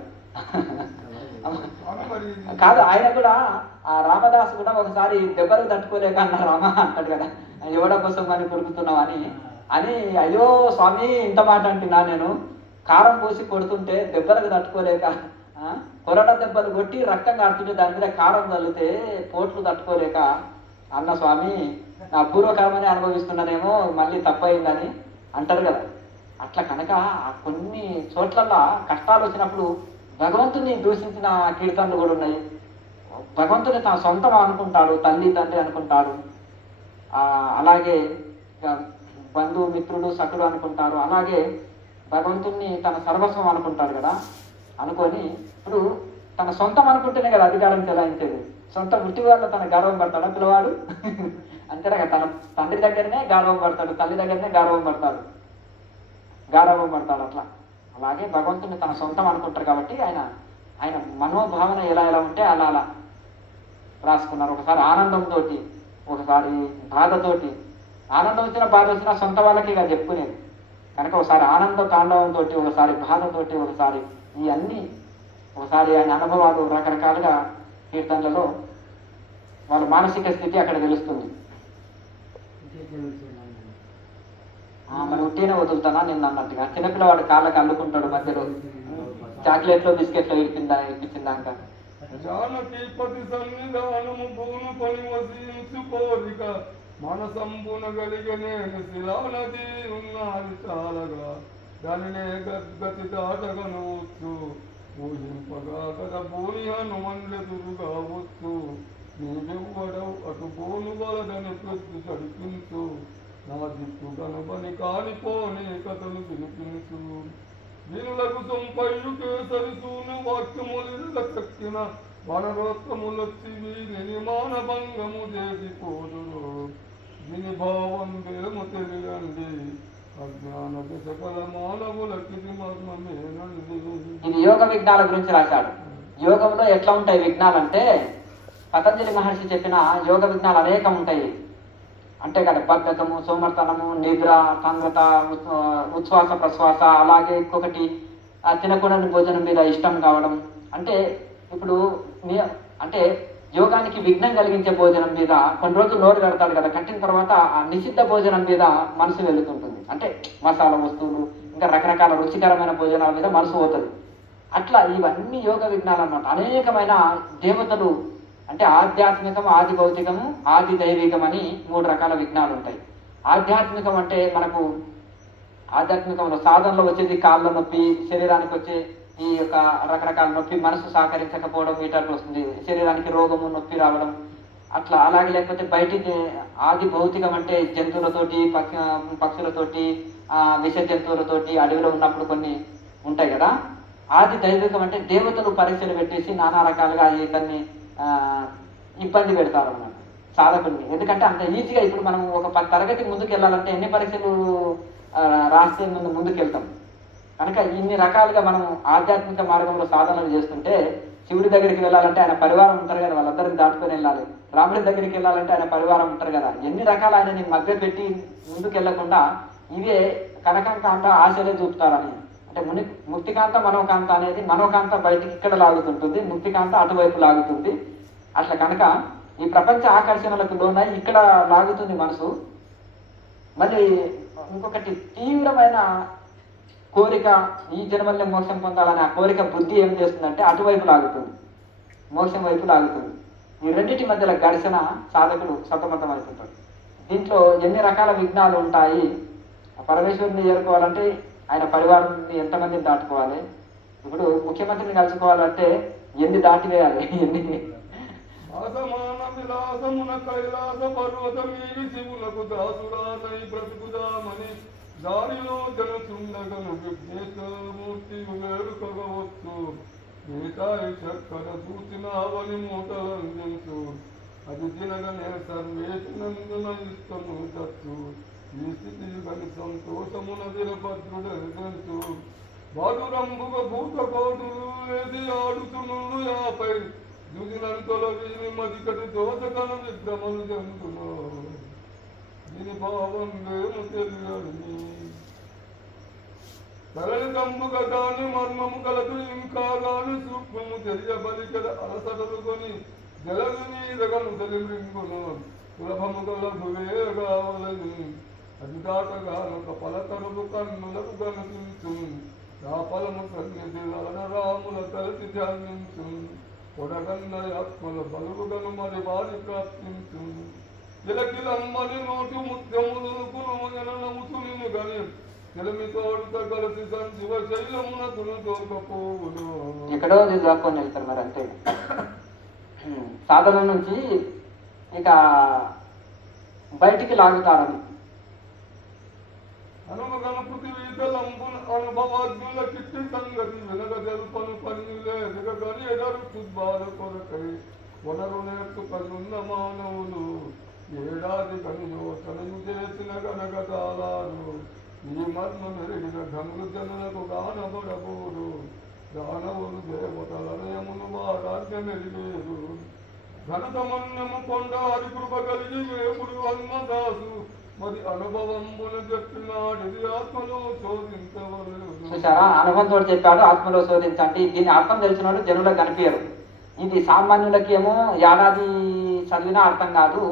కాదు, ఆయన కూడా ఆ రామదాసు కూడా ఒకసారి దెబ్బలు తట్టుకోలేక అన్న రామ అంటాడు కదా, ఎవడ కోసం అని కొడుకుతున్నావు అని అయ్యో స్వామి ఇంత మాట అంటున్నా, నేను కారం పోసి కొడుతుంటే దెబ్బలకు తట్టుకోలేక కొరడ దెబ్బలు కొట్టి రక్తం కారుతుంటే దాని మీద కారం తల్లితే పోట్లు తట్టుకోలేక అన్న స్వామి నా పూర్వకరమని అనుభవిస్తున్నానేమో, మళ్ళీ తప్పయిందని అంటారు కదా. అట్లా కనుక కొన్ని చోట్లల్లో కష్టాలు వచ్చినప్పుడు భగవంతుని దూషించిన కీర్తనలు కూడా ఉన్నాయి. భగవంతుని తన సొంతం అనుకుంటాడు, తల్లి తండ్రి అనుకుంటాడు, అలాగే బంధువు మిత్రుడు సఖుడు అనుకుంటారు, అలాగే భగవంతుణ్ణి తన సర్వస్వం అనుకుంటాడు కదా. అనుకొని ఇప్పుడు తన సొంతం అనుకుంటేనే కదా అధికారం చెలాయించేది. సొంత వృత్తి వల్ల తన గౌరవం పడతాడా పిల్లవాడు? అంతేనా కదా, తన తండ్రి దగ్గరనే గౌరవం పడతాడు, తల్లి దగ్గరనే గౌరవం పడతాడు. అట్లా అలాగే భగవంతుని తన సొంతం అనుకుంటారు కాబట్టి ఆయన మనోభావన ఎలా ఉంటే అలా రాసుకున్నారు. ఒకసారి ఆనందంతో, ఒకసారి బాధతోటి. ఆనందం వచ్చినా బాధ వచ్చినా సొంత వాళ్ళకి ఇక చెప్పుకునేది కనుక ఒకసారి ఆనంద తాండవంతో, ఒకసారి బాధతోటి, ఒకసారి ఇవన్నీ, ఒకసారి ఆయన అనుభవాలు రకరకాలుగా కీర్తనలలో వాళ్ళ మానసిక స్థితి అక్కడ తెలుస్తుంది. మరి ఉట్టినే వదులుతానా నిన్న అన్నట్టుగా చిన్నపిల్లవాడు కాళ్ళకి అల్లుకుంటాడు మధ్యలో చాక్లెట్లో బిస్కెట్లో ఇప్పించిందాక. జానకీపతి సన్నిధానము భూను పని వసించుకోరిక మనసంబున గలిగనే శిలానది ఉన్నది చాలగా దానినే గద్గతి దాటగనవచ్చు ఊహింపగా కథ భూని హనుమన్లెదురుగా వచ్చు నీవెవ్వడవు అటు భూను వలదని ప్రతి చడిపించు నా దిక్కు కనుబని కానిపోని కథలు వినిపించు వినులకు సొంపయ్యు కేసరిసూను వాక్యములిల్ల కక్కిన వనరోత్తములొచ్చి వీని మానభంగము చేసి పోదురు విని భావం వేము తెలియండి అజ్ఞాన సకల మానవులకి మర్మమేనండి. ఇది యోగ విఘ్నాల గురించి రాశాడు. యోగంలో ఎట్లా ఉంటాయి విఘ్నాలంటే, పతంజలి మహర్షి చెప్పిన యోగ విఘ్నాలు అనేకం ఉంటాయి. అంటే కదా బద్ధకము, సోమర్తనము, నిద్ర, తంద్రత, ఉచ్ఛ్వాస ప్రశ్వాస, అలాగే ఇంకొకటి తినకూడని భోజనం మీద ఇష్టం కావడం. అంటే ఇప్పుడు అంటే యోగానికి విఘ్నం కలిగించే భోజనం మీద కొన్ని రోజులు నోరు కడతాడు కదా, కట్టిన తర్వాత ఆ నిషిద్ధ భోజనం మీద మనసు వెళుతుంటుంది. అంటే మసాలా వస్తువులు, ఇంకా రకరకాల రుచికరమైన భోజనాల మీద మనసు పోతుంది. అట్లా ఇవన్నీ యోగ విఘ్నాలు అన్నమాట. అనేకమైన దేవతలు అంటే ఆధ్యాత్మికం, ఆది భౌతికము, ఆది దైవికం అని 3 రకాల విఘ్నాలు ఉంటాయి. ఆధ్యాత్మికం అంటే మనకు ఆధ్యాత్మికంలో సాధనలో వచ్చేది కాళ్ళ నొప్పి, శరీరానికి వచ్చే ఈ యొక్క రకరకాల నొప్పి, మనసు సహకరించకపోవడం, మీటర్లు వస్తుంది, శరీరానికి రోగము, నొప్పి రావడం అట్లా. అలాగే లేకపోతే బయటి ఆది భౌతికం అంటే జంతువులతోటి, పక్షులతోటి, విష జంతువులతోటి అడవిలో ఉన్నప్పుడు కొన్ని ఉంటాయి కదా. ఆది దైవికం అంటే దేవతలు పరీక్షలు పెట్టేసి నానా రకాలుగా ఇతన్ని ఇబ్బంది పెడతారు అన్నమాట సాధకుడిని. ఎందుకంటే అంత ఈజీగా ఇప్పుడు మనం ఒక 10 తరగతి ముందుకు వెళ్ళాలంటే ఎన్ని పరీక్షలు రాస్తే ముందుకు వెళ్తాం. కనుక ఇన్ని రకాలుగా మనం ఆధ్యాత్మిక మార్గంలో సాధనలు చేస్తుంటే, శివుడి దగ్గరికి వెళ్ళాలంటే ఆయన పరివారం ఉంటారు కదా, వాళ్ళందరినీ దాటుకొని వెళ్ళాలి. రాముడి దగ్గరికి వెళ్ళాలంటే ఆయన పరివారం ఉంటారు కదా. ఎన్ని రకాలు ఆయనని మధ్య పెట్టి ముందుకు వెళ్లకుండా ఇవే కనకంకాంత ఆశలే చూపుతారని. అంటే ముక్తికాంత మనోకాంత అనేది, మనోకాంత బయటికి ఇక్కడ లాగుతుంటుంది, ముక్తికాంత అటువైపు లాగుతుంది. అట్లా కనుక ఈ ప్రపంచ ఆకర్షణలకు లోనై ఇక్కడ లాగుతుంది మనసు. మళ్ళీ ఇంకొకటి తీవ్రమైన కోరిక, ఈ జన్మల్లో మోక్షం పొందాలని ఆ కోరిక బుద్ధి ఏం చేస్తుందంటే అటువైపు లాగుతుంది, మోక్షం వైపు లాగుతుంది. ఈ రెండింటి మధ్యలో ఘర్షణ సాధకుడు సతమతం అవుతుంటాడు. దీంట్లో ఎన్ని రకాల విఘ్నాలు ఉంటాయి పరమేశ్వరుని చేరుకోవాలంటే ఆయన పరివారాన్ని ఎంతమందిని దాటుకోవాలి? ఇప్పుడు ముఖ్యమంత్రిని కలుసుకోవాలంటే ఎన్ని దాటివేయాలి? ఎన్ని ఆసమాన విలాసమున కైలాస పర్వతమీవి శివులకు దాసురానై బ్రతుకుదామని దారిలో జనచుండగను విఘ్నేశ్వరమూర్తి వేడుకవచ్చు. మిగతాయి చక్కర చూచినావని మూటలందించు, అది తినగనే సర్వేసినందున ఇష్టము తచ్చు. ఈ స్థితి గని సంతోషమున దినభద్రుడెంచు. బాధురంబుగ భూత కోటులు వేసి ఆడుతునుడు యాపై దుదినంతలో వీని మదికటి దోషకను విగ్రమలు జంతును. దీని భావం మేము తెలియని తరలిదంబుగ దాని మర్మము కలదు ఇంకా గాని సూక్ష్మము తెలియబలికల అలసటలు కొని జలదు నీరగను తెలిమృంగును. సులభము గలదు వేగావలని అది దాటగానొక పలతరులు కన్నులకు గమనించు. ఆ ఫలము సన్నిధి వలన రాముల తలచి ధ్యానించు. కొడగన్న ఆత్మల బలుగుగను మరి వారి ప్రాప్తించు. కిలకిలమ్మని నోటి ముత్యములు నమ్ముతుని గని తెలిమితోడుత కలిసి సంశివ శైలమునకును తోకపోవును. ఎక్కడో దాక్కొని వెళ్తారు మరి అంతే. సాధన నుంచి ఇక బయటికి లాగుతారని అనుమగను పృథివీతలంబున అనుభవాజ్ఞుల కిట్టి సంగతి వెనక తెలుపను పన్నులే దిగగని ఎదరు తుద్బాధ కొరకై వనరు నేర్చు కన్నున్న మానవులు ఏడాది కని యోచనలు చేసిన గనగతాలారు. ఈ మర్మ మెరిగిన ఘనులు జనులకు గానబడబోరు. దానవులు దేవతలనయమును వారాజ్ఞ మెరిగేరు. ఘనతమన్యము కొండ హరికృప కలిగి వేపుడు హన్మదాసు మరి అనుభవంబును చెప్పినాడు ఆత్మలో శోధించవలేదు. చూసారా, అనుభవంతో చెప్పాడు ఆత్మలో శోధించండి. దీని అర్థం తెలిసిన వాళ్ళు జనులకు కనిపించరు. ఇది సామాన్యులకి ఏమో ఏడాది చదివినా అర్థం కాదు.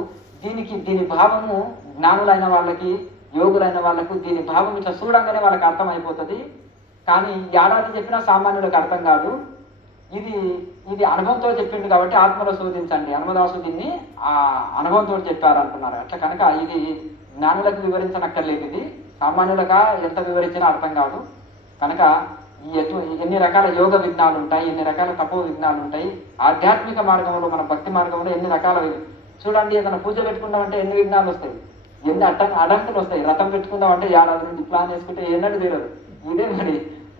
దీని భావము జ్ఞానులైన వాళ్ళకి, యోగులైన వాళ్ళకు దీని భావం ఇట్లా చూడంగానే వాళ్ళకి అర్థం అయిపోతుంది. కానీ ఏడాది చెప్పినా సామాన్యులకు అర్థం కాదు. ఇది అనుభవంతో చెప్పిండు కాబట్టి ఆత్మలో శోధించండి. హనుమదాసు దీన్ని ఆ అనుభవంతో చెప్పారు అంటున్నారు. అట్లా కనుక ఇది జ్ఞానులకు వివరించనక్కర్లేదు. ఇది సామాన్యులుగా ఎంత వివరించినా అర్థం కాదు. కనుక ఎన్ని రకాల యోగ విఘ్నాలు ఉంటాయి, ఎన్ని రకాల తపో విఘ్నాలు ఉంటాయి. ఆధ్యాత్మిక మార్గంలో, మన భక్తి మార్గంలో ఎన్ని రకాల చూడండి. ఏదైనా పూజ పెట్టుకుందామంటే ఎన్ని విఘ్నాలు వస్తాయి, ఎన్ని అడంకులు వస్తాయి. రథం పెట్టుకుందామంటే ఏడాది నుండి ప్లాన్ చేసుకుంటే ఎన్నడూ తీరదు. ఇదే మరి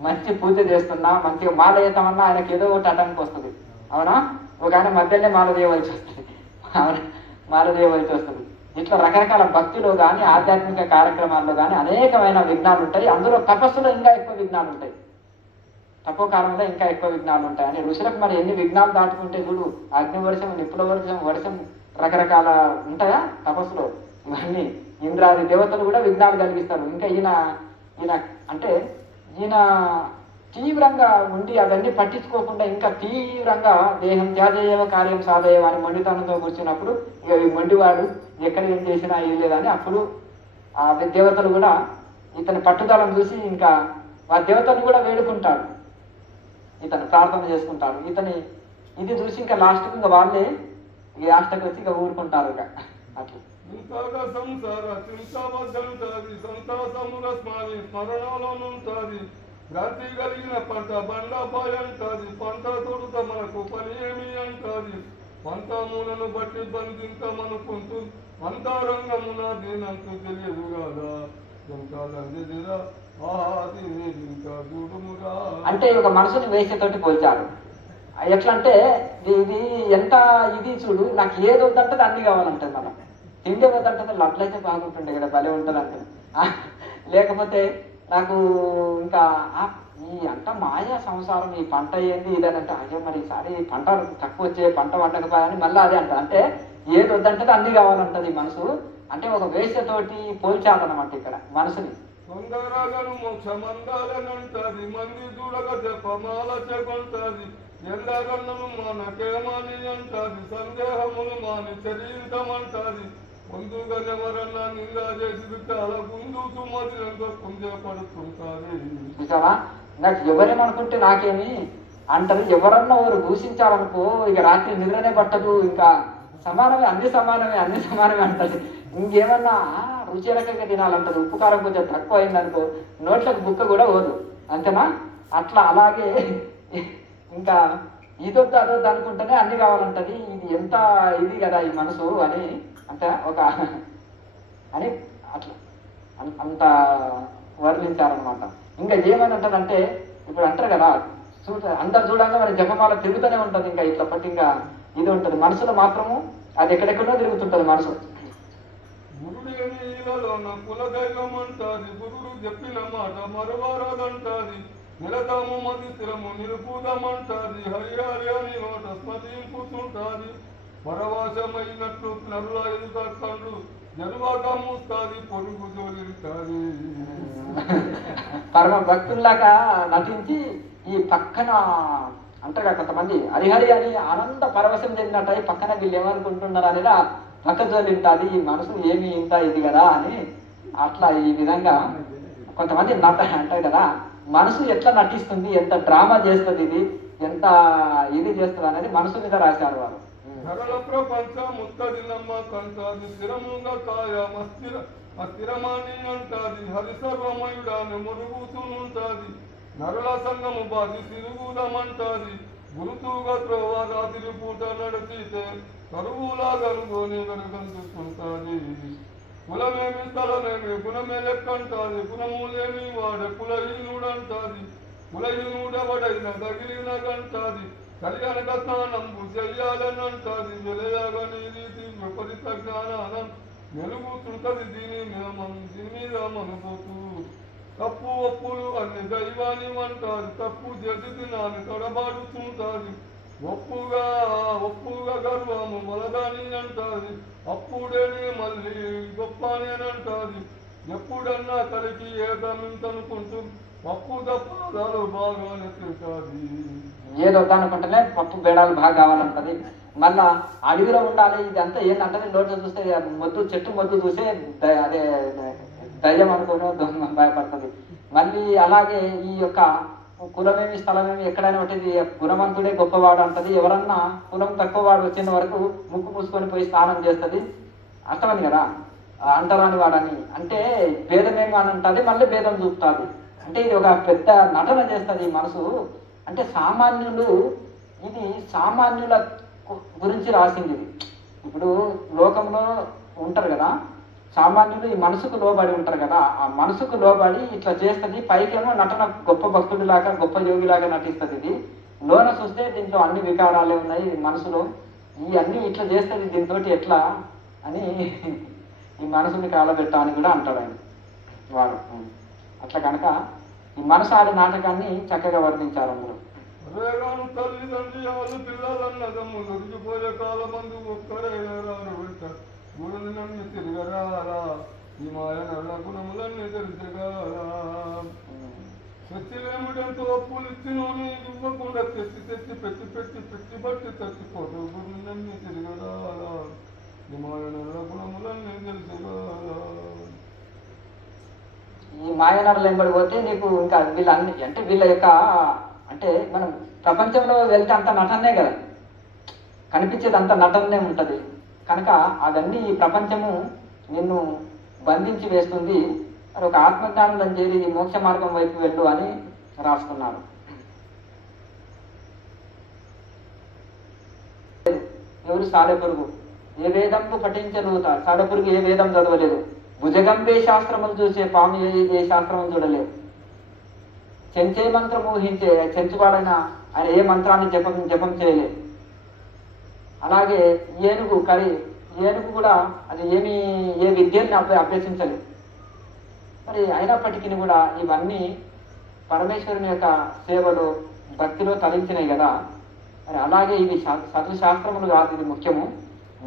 మంచి పూజ చేస్తున్నా, మంచిగా మాల వేద్దామన్నా ఆయనకి ఏదో ఒకటి అడ్డంకి వస్తుంది. అవునా? ఒక ఆయన మధ్యలోనే మాల చేయవలసి వస్తుంది. అవునా? మాల చేయవలసి వస్తుంది. ఇట్లా రకరకాల భక్తిలో కానీ ఆధ్యాత్మిక కార్యక్రమాల్లో కానీ అనేకమైన విఘ్నాలు ఉంటాయి. అందులో తపస్సులో ఇంకా ఎక్కువ విఘ్నాలు ఉంటాయి. తపోకాలంలో ఇంకా ఎక్కువ విఘ్నాలు ఉంటాయి. అని ఋషులకు మరి ఎన్ని విఘ్నాలు దాటుకుంటే చూడు, అగ్ని వర్షం, నిప్పుల వర్షం రకరకాల ఉంటాయా తపస్సులో. ఇవన్నీ ఇంద్రాది దేవతలు కూడా విఘ్నాలు కలిగిస్తారు. ఇంకా ఈయన అంటే ఈయన తీవ్రంగా ఉండి అవన్నీ పట్టించుకోకుండా ఇంకా తీవ్రంగా దేహం త్యాజేయవ కార్యం సాధేయవ అని మొండితనంతో కూర్చున్నప్పుడు ఇక ఈ మొండివాడు ఎక్కడ ఏం చేసినా ఇది లేదని అప్పుడు ఆ దేవతలు కూడా ఇతని పట్టుదలను చూసి ఇంకా ఆ దేవతలు కూడా వేడుకుంటాడు, ఇతను ప్రార్థన చేసుకుంటాడు. ఇది చూసి ఇంకా లాస్ట్కి ఇంకా వాళ్ళే లాస్ట్కి వచ్చి ఇక ఊరుకుంటారు. ఇక అట్లా ఇంతగా సంసార చింతవద్దంటది, సంతాసముల స్వామి స్మరణలోనుంటది. భ్రాంతి కలిగిన పంట బండపాయ అంటది, పంట తొడుత మనకు పని ఏమి అంటది. పంతమూలను బట్టి బంధించమనుకుంటూ అంతరంగమున దీనంతు తెలియదు కదా. అంటే ఒక మనసుని వేసేతోటి పోల్చాడు. ఎట్లా అంటే ఇది ఎంత ఇది చూడు, నాకు ఏది వద్దంటే అన్ని కావాలంటుంది. మనం తిండి వద్దంటే లడ్లయితే బాగుంటుండే కదా, భలే ఉంటుంది అంటే. లేకపోతే నాకు ఇంకా ఈ అంత మాయా సంసారం, ఈ పంట ఏంది ఇదేనంటే, అయ్యో మరి ఈసారి పంట తక్కువ వచ్చే పంట వండకపోయాని మళ్ళీ అదే అంట. అంటే ఏది వద్దంటే అన్ని కావాలంటది మనసు. అంటే ఒక వేసతోటి పోల్చాలన్నమాట ఇక్కడ మనసుని. తొందరగను మోక్షమందాలనంటది, మంది చూడగ జపమాల చెగొంటది. ఎల్లగన్నను మనకేమని అంటది, సందేహములు మాని చరించమంటది. ముందుగానెవరన్నా నిందా చేసి చాలా గుందుతూ మధ్యలో పుంజపడుతుంటారు. చూసావా, నాకు ఎవరేమనుకుంటే నాకేమి అంటారు. ఎవరన్నా ఎవరు దూషించాలనుకో ఇక రాత్రి నిద్రనే పట్టదు. ఇంకా సమానమే, అన్ని సమానమే, అన్ని సమానమే అంటది. ఇంకేమన్నా రుచి రకంగా తినాలంటది. ఉప్పు కారం కొంచెం తక్కువ అయిందనుకో నోట్లకు బుక్క కూడా పోదు, అంతేనా? అట్లా అలాగే ఇంకా ఇదొద్దు అదొద్దు అనుకుంటేనే అన్ని కావాలంటది. ఇది ఎంత ఇది కదా ఈ మనసు అని అంటే ఒక అని అట్లా అంత వర్ణించారనమాట. ఇంకా ఏమని అంటదంటే ఇప్పుడు అంటారు కదా అందరు చూడంగా మరి జపమాల తిరుగుతూనే ఉంటది. ఇంకా ఇట్లా పట్టి ఇంకా ఇది ఉంటది మనసులో మాత్రము, అది ఎక్కడెక్కడో తిరుగుతుంటది మనసు. గురుడేని ఈలలోన కులదైవం అంటాది, గురుడు చెప్పిన మాట మరువారదంటాది, నిలతాము మది స్థిరము నిరుపూదమంటాది, హరిహరి అని నోట స్మరింపుతుంటాది, పరవాసమైనట్లు నరుల ఎదుట కళ్ళు జనువాగా మూస్తాది, పొరుగు జోలింటాది. పరమ భక్తుల్లాగా నటించి ఈ పక్కన అంటారు కొంతమంది హరిహరి అని ఆనంద పరవశం చెందినట్టు పక్కన వీళ్ళు ఏమనుకుంటున్నారు అనేది పక్క జోలింటాది. ఈ మనసు ఏమి ఇంత ఇది కదా అని అట్లా ఈ విధంగా కొంతమంది అంటారు కదా మనసు ఎట్లా నటిస్తుంది, ఎంత డ్రామా చేస్తుంది, ఇది ఎంత ఇది చేస్తుంది అనేది మనసు మీద రాశారు వారు. సరళ ప్రపంచ ముత్తదినమ్మ కంటాది, స్థిరముగా కాయ అస్థిరమాని అంటాది, హరి సర్వమయుడాన్ని మురుగుతూనుంటాది, నరుల సంగము బాధి తిరుగుదమంటాది, గురుతుగా త్రోవ రాత్రి పూట నడిచితే కరువులా గనుగోని వెనుకందుకుంటాది, కులమేమి స్థలమేమి గుణమే లెక్కంటాది, గుణము లేని వాడే కులహీనుడంటాది, కులహీనుడవడైన తగిలిన గంటాది, కళ్యాణక స్నానంబు చెయ్యాలనంటాది, వెలయగని రీతి విపరీత జ్ఞానం మెలుగుతుంటది దీని మీద మనపోతూ, తప్పు ఒప్పులు అన్ని దైవాన్ని అంటారు, తప్పు చేసి దినాన్ని తడబాడుతుంటాది, ఒప్పుగా గర్వము బలదాని అంటాది, అప్పుడేనే మళ్ళీ గొప్ప అని అంటాది, ఎప్పుడన్నా కలిగి ఏదమింతనుకుంటూ పప్పు తప్పాదాలు బాగానే తింటాది. ఏదో అనుకుంటేనే పప్పు బేడాలు బాగా కావాలంటది. మళ్ళా అడవిలో ఉండాలి ఇదంతా ఏంటంటే నోట్లో చూస్తే మొద్దు చెట్టు మొద్దు చూసే అదే దయ్యం అనుకుని భయపడుతుంది. మళ్ళీ అలాగే ఈ యొక్క కులమేమి స్థలమేమి ఎక్కడైనా ఉంటుంది, గుణవంతుడే గొప్పవాడు అంటది. ఎవరన్నా కులం తక్కువ వాడు వచ్చిన వరకు ముక్కు మూసుకొని పోయి స్నానం చేస్తుంది. అర్థమని కదా అంటరాని వాడని అంటే భేదమేమో అని అంటుంది, మళ్ళీ భేదం చూపుతుంది. అంటే ఇది ఒక పెద్ద నటన చేస్తుంది ఈ మనసు. అంటే సామాన్యులు ఇది సామాన్యుల గురించి రాసింది ఇది. ఇప్పుడు లోకంలో ఉంటారు కదా సామాన్యులు, ఈ మనసుకు లోబడి ఉంటారు కదా, ఆ మనసుకు లోబడి ఇట్లా చేస్తుంది. పైకేమో నటన గొప్ప భక్తుడిలాగా గొప్ప యోగిలాగా నటిస్తుంది. ఇది లోన చూస్తే దీంట్లో అన్ని వికారాలే ఉన్నాయి మనసులో, ఈ అన్ని ఇట్లా చేస్తుంది, దీంతో ఎట్లా అని ఈ మనసుని కాలబెట్టా అని కూడా అంటాడు ఆయన వాడు. అట్లా కనుక ఈ మనసు ఆడి నాటకాన్ని చక్కగా వర్ణించారు అందరూ. రేగాను తల్లిదండ్రి వాళ్ళు పిల్లలన్నదమ్ము దొరికిపోయే కాలమందు ఒక్కరైనా రాను వెంట గురుని నన్ను తిరగరారా, ఈ మాయ నల్ల గుణములన్నీ తెలిసగారా, చచ్చిలేమిటంతో అప్పులు ఇచ్చినోని ఇవ్వకుండా తెచ్చి తెచ్చి పెట్టి పెట్టి పెట్టి బట్టి చచ్చిపోతూ గురుని నన్ను తిరగరారా, ఈ మాయ నల్ల గుణములన్నీ తెలిసగారా. ఈ మాయనరులు వెంబడిపోతే నీకు ఇంకా వీళ్ళన్ని అంటే వీళ్ళ యొక్క అంటే మనం ప్రపంచంలో వెళ్తే అంత నటనే కదా కనిపించేది, అంత నటనే ఉంటుంది కనుక అవన్నీ ఈ ప్రపంచము నిన్ను బంధించి వేస్తుంది. అది ఒక ఆత్మజ్ఞానం చేరి ఈ మోక్ష మార్గం వైపు వెళ్ళు అని రాసుకున్నారు. ఎవరు సాలెపురుగు ఏ వేదంకు పఠించలుగుతా, సాలెపురుగు ఏ వేదం చదవలేదు, భుజగంబే శాస్త్రములు చూసే పాము ఏ శాస్త్రము చూడలేదు, చెంచే మంత్రం ఊహించే చెంచువాడైన ఆయన ఏ మంత్రాన్ని జపం చేయలేదు. అలాగే ఏనుగు కూడా అది ఏ విద్యని అభ్యసించలేదు. మరి అయినప్పటికీ కూడా ఇవన్నీ పరమేశ్వరుని యొక్క సేవలో భక్తిలో తరించినాయి కదా. మరి అలాగే ఇవి చదువు శాస్త్రములు కాదు, ఇది ముఖ్యము.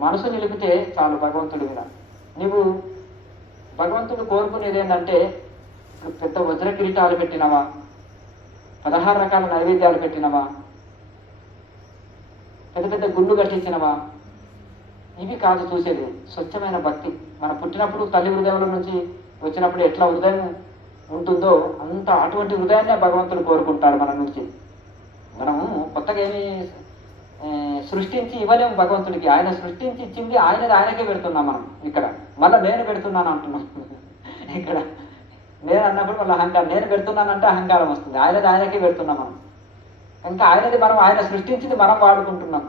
మనసు నిలిపితే చాలు భగవంతుడి మీద. నువ్వు భగవంతుడు కోరుకునేది ఏంటంటే పెద్ద వజ్ర కిరీటాలు పెట్టినవా, 16 రకాల నైవేద్యాలు పెట్టినవా, పెద్ద పెద్ద గుళ్ళు కట్టించినవా, ఇవి కాదు చూసేది. స్వచ్ఛమైన భక్తి. మన పుట్టినప్పుడు తల్లి హృదయంలో నుంచి వచ్చినప్పుడు ఎట్లా హృదయం ఉంటుందో అంత అటువంటి హృదయాన్నే భగవంతుడు కోరుకుంటాడు మన నుంచి. మనము కొత్తగా ఏమి సృష్టించి ఇవ్వలేము భగవంతుడికి. ఆయన సృష్టించి ఇచ్చింది ఆయనకే పెడుతున్నాం మనం. ఇక్కడ మళ్ళీ నేను పెడుతున్నాను అంటున్నాం. ఇక్కడ నేను అన్నప్పుడు మళ్ళీ అహంకారం, నేను పెడుతున్నానంటే అహంకారం వస్తుంది. ఆయనకే పెడుతున్నాం మనం. ఇంకా ఆయనది మనం, ఆయన సృష్టించింది మనం వాడుకుంటున్నాం,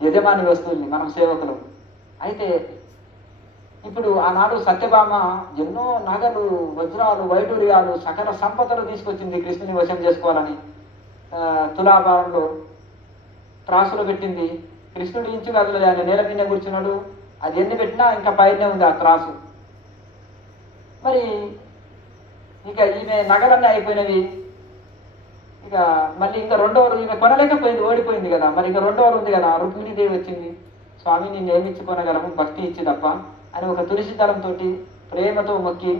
యజమాని వస్తువుల్ని మనం సేవకులు. అయితే ఇప్పుడు ఆనాడు సత్యభామ ఎన్నో నగలు, వజ్రాలు, వైడూర్యాలు, సకల సంపదలు తీసుకొచ్చింది కృష్ణుని వశం చేసుకోవాలని. తులాభారంలో త్రాసులో పెట్టింది. కృష్ణుడు ఇంచు కదలదు, ఆయన నేల మీద కూర్చున్నాడు. అది ఎన్ని పెట్టినా ఇంకా పైనే ఉంది ఆ త్రాసు. మరి ఇక ఈమె నగలన్నీ అయిపోయినవి. ఇక మళ్ళీ ఇంకా రెండవరు ఈమె కొనలేకపోయింది, ఓడిపోయింది కదా. మరి ఇక రెండవరు ఉంది కదా, రుక్మిణీదేవి వచ్చింది. స్వామి నేను ఏమిచ్చి కొనగలము, భక్తి ఇచ్చి తప్ప అని ఒక తులసి దళంతో ప్రేమతో మొక్కి,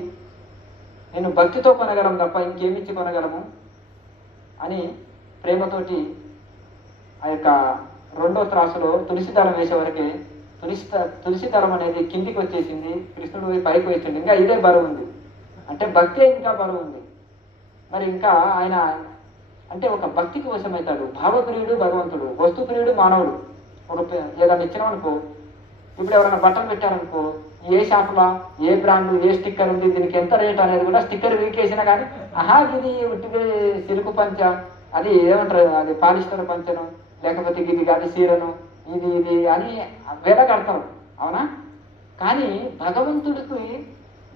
నేను భక్తితో కొనగలం తప్ప ఇంకేమిచ్చి కొనగలము అని ప్రేమతోటి ఆ యొక్క రెండో త్రాసులో తులసి దళం వేసేవరకే తులసి దళం అనేది కిందికి వచ్చేసింది. కృష్ణుడు పైకి వచ్చింది. ఇంకా ఇదే బరువు ఉంది, అంటే భక్తే ఇంకా బరువు ఉంది. మరి ఇంకా ఆయన అంటే ఒక భక్తికి వశమవుతాడు. భావప్రియుడు భగవంతుడు, వస్తుప్రియుడు మానవుడు. ఒక ఏదైనా ఇచ్చినామనుకో, ఇప్పుడు ఎవరైనా బట్టలు పెట్టారనుకో, ఏ షాపులా, ఏ బ్రాండ్, ఏ స్టిక్కర్ ఉంది, దీనికి ఎంత రేట్ అనేది కూడా స్టిక్కర్ వీకేసినా కానీ ఇది ఉట్టిదే సిల్క్ పంచ, అది ఏమంటారు, అది పాలిస్టర్ పంచను, లేకపోతే ఇది కాదు సీరను, ఇది అని వేల కడతారు, అవునా? కానీ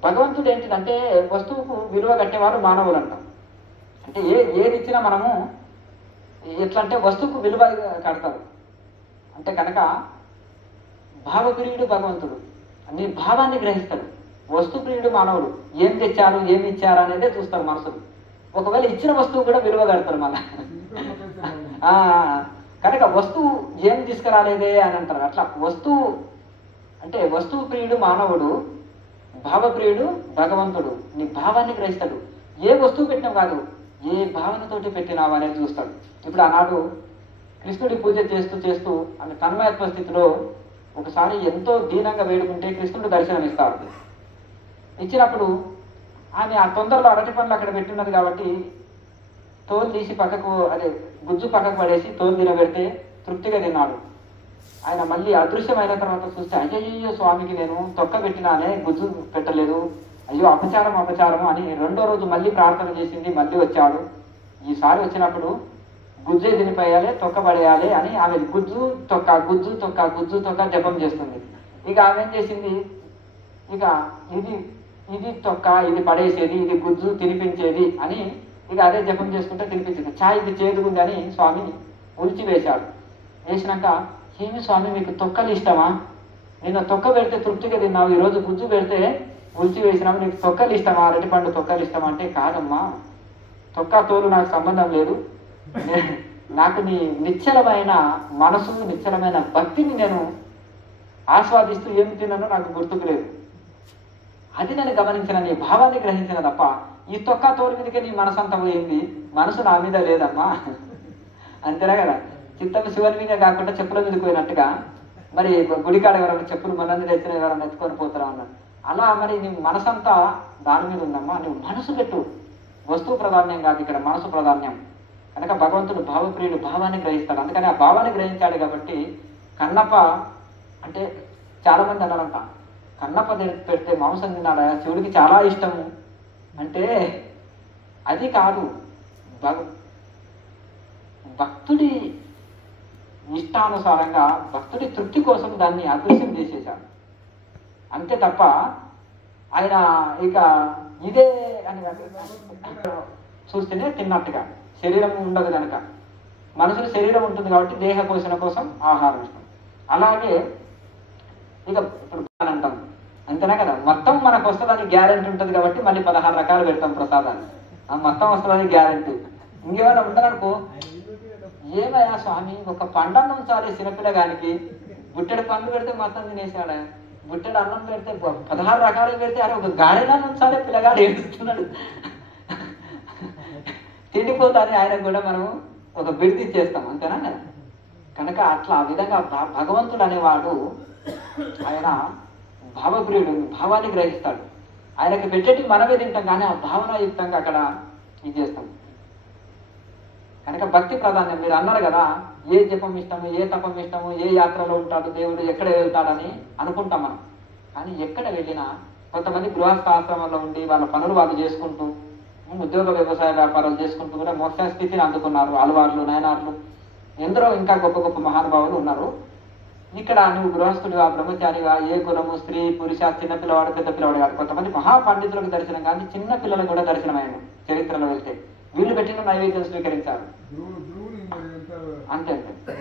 భగవంతుడు ఏంటిదంటే వస్తువుకు విలువ కట్టేవారు మానవులు అంటాం. అంటే ఏది ఇచ్చినా మనము ఎట్లా అంటే వస్తువుకు విలువ కడతారు. అంటే కనుక భావప్రియుడు భగవంతుడు, నీ భావాన్ని గ్రహిస్తాడు. వస్తుప్రియుడు మానవుడు, ఏం తెచ్చారు, ఏమి ఇచ్చారు అనేదే చూస్తారు మనసులు. ఒకవేళ ఇచ్చిన వస్తువు కూడా విలువ కడతారు మళ్ళా. కనుక వస్తువు ఏం తీసుకురాలేదే అని అంటారు. అట్లా వస్తువు అంటే వస్తువు ప్రియుడు మానవుడు, భావప్రియుడు భగవంతుడు. నీ భావాన్ని గ్రహిస్తాడు. ఏ వస్తువు పెట్టినావు కాదు, ఏ భావనతోటి పెట్టినావు అనేది చూస్తాడు. ఇప్పుడు ఆనాడు కృష్ణుడి పూజ చేస్తూ ఆమె తన్మయత్వ స్థితిలో ఒకసారి ఎంతో దీనంగా వేడుకుంటే కృష్ణుడు దర్శనం ఇస్తాడు. ఇచ్చినప్పుడు ఆమె ఆ తొందరలో అరటి పండ్లు అక్కడ పెట్టినది కాబట్టి తోలు తీసి గుజ్జు పక్కకు పడేసి తోలు తినబెడితే తృప్తిగా తిన్నాడు. ఆయన మళ్ళీ అదృశ్యమైన తర్వాత చూస్తే, అయ్యయ్యో స్వామికి నేను తొక్క పెట్టినానే, గుజ్జు పెట్టలేదు, అయ్యో అపచారం అని రెండో రోజు మళ్ళీ ప్రార్థన చేసింది. మళ్ళీ వచ్చాడు. ఈసారి వచ్చినప్పుడు గుజ్జే తినిపోయాలి, తొక్క పడేయాలి అని ఆమె గుజ్జు తొక్క జపం చేస్తుంది. ఇక ఆమె ఏం చేసింది, ఇక ఇది తొక్క, ఇది పడేసేది, ఇది గుజ్జు తినిపించేది అని ఇక అదే జపం చేసుకుంటే తినిపించింది. ఇది చేదుగుంది అని స్వామిని ఉల్చివేశాడు. వేసినాక, ఏమి స్వామి మీకు తొక్కలు ఇష్టమా, నిన్న తొక్క పెడితే తృప్తిగా తిన్నావు, ఈరోజు గుజ్జు పెడితే ఉల్చి వేసినాము, నీకు తొక్కలు ఇష్టమా, అరటి పండు తొక్కలు ఇష్టమా అంటే, కాదమ్మా, తొక్క తోలు నాకు సంబంధం లేదు, నాకు నీ నిశ్చలమైన మనసు, నిశ్చలమైన భక్తిని నేను ఆస్వాదిస్తూ ఏమి తిన్నానో నాకు గుర్తుకు లేదు, అది నేను గమనించిన, నీ భావాన్ని గ్రహించిన తప్ప ఈ తొక్క తోలు మీదకే నీ మనసు అంతా పోయింది, మనసు నా మీద లేదమ్మా. అంతేనా కదా? చిత్తం శివుని మీద కాకుండా చెప్పుల మీద పోయినట్టుగా మరి గుడికాడ ఎవరైనా చెప్పులు మనల్ని తెచ్చిన ఎవరైనా ఎత్తుకొని పోతారా అన్నాడు. అలా మరి నీ మనసంతా దాని మీద ఉందమ్మా, నువ్వు మనసు పెట్టు. వస్తువు ప్రాధాన్యం కాదు, ఇక్కడ మనసు ప్రాధాన్యం. కనుక భగవంతుడు భావప్రియుడు, భావాన్ని గ్రహిస్తాడు. అందుకని ఆ భావాన్ని గ్రహించాడు కాబట్టి కన్నప్ప అంటే చాలా మంది అన్నారంట, కన్నప్ప పెడితే మాంసం తిన్నాడా, శివుడికి చాలా ఇష్టము అంటే అది కాదు, భక్తుడి ఇష్టానుసారంగా భక్తుడి తృప్తి కోసం దాన్ని అదృశ్యం చేసేశాడు అంతే తప్ప ఆయన ఇక ఇదే అని చూస్తేనే తిన్నట్టుగా. శరీరం ఉండదు కనుక, మనసులో శరీరం ఉంటుంది కాబట్టి దేహ పోషణ కోసం ఆహారం ఇష్టం. అలాగే ఇక ఇప్పుడు అంటాం అంతేనా కదా, మొత్తం మనకు వస్తుందని గ్యారెంటీ ఉంటుంది కాబట్టి మళ్ళీ 16 రకాలు పెడతాం ప్రసాదాన్ని, మొత్తం వస్తుందని గ్యారెంటీ. ఇంకేమైనా ఉండదనుకో, ఏమయ్యా స్వామి ఒక పండన్నం ఉంచాలి చిన్నపిల్లగానికి, బుట్టెడు పండ్లు పెడితే మొత్తం తినేసాడు, బుట్టెడు అన్నం పెడితే 16 రకాలు పెడితే అరే ఒక గాడినాన్ని ఉంచాలి, పిల్లగాడు ఏడుస్తున్నాడు తిండిపోతానే ఆయనకు కూడా మనం ఒక బిడిది ఇచ్చేస్తాం అంతేనా కదా. కనుక అట్లా ఆ విధంగా భగవంతుడు అనేవాడు ఆయన భావప్రియుడు, భావాన్ని గ్రహిస్తాడు. ఆయనకి పెట్టేటి మనమే తింటాం కానీ ఆ భావనాయుక్తంగా అక్కడ ఇది చేస్తాం. కనుక భక్తి ప్రాధాన్యం. మీరు అన్నారు కదా ఏ జపం ఇష్టము, ఏ తపం ఇష్టము, ఏ యాత్రలో ఉంటాడు దేవుడు, ఎక్కడ వెళ్తాడని అనుకుంటాం మనం. కానీ ఎక్కడ వెళ్ళినా కొంతమంది గృహస్థ ఆశ్రమంలో ఉండి వాళ్ళ పనులు వాళ్ళు చేసుకుంటూ ఉద్యోగ వ్యవసాయ వ్యాపారాలు చేసుకుంటూ కూడా మోక్ష స్థితిని అందుకున్నారు. అలవార్లు, నయనార్లు, ఎందరో ఇంకా గొప్ప గొప్ప మహానుభావులు ఉన్నారు. ఇక్కడ నువ్వు గృహస్థుడిగా, బ్రహ్మచారిగా, ఏ కులము, స్త్రీ, పురుష, చిన్న పిల్లవాడు, పెద్ద పిల్లవాడు కాదు. కొంతమంది మహాపండితులకు దర్శనం కానీ చిన్న పిల్లలకు కూడా దర్శనమైన చరిత్రలో వెళ్తే వీళ్ళు పెట్టిన నైవేద్యం స్వీకరించారు. అంతే అంతే.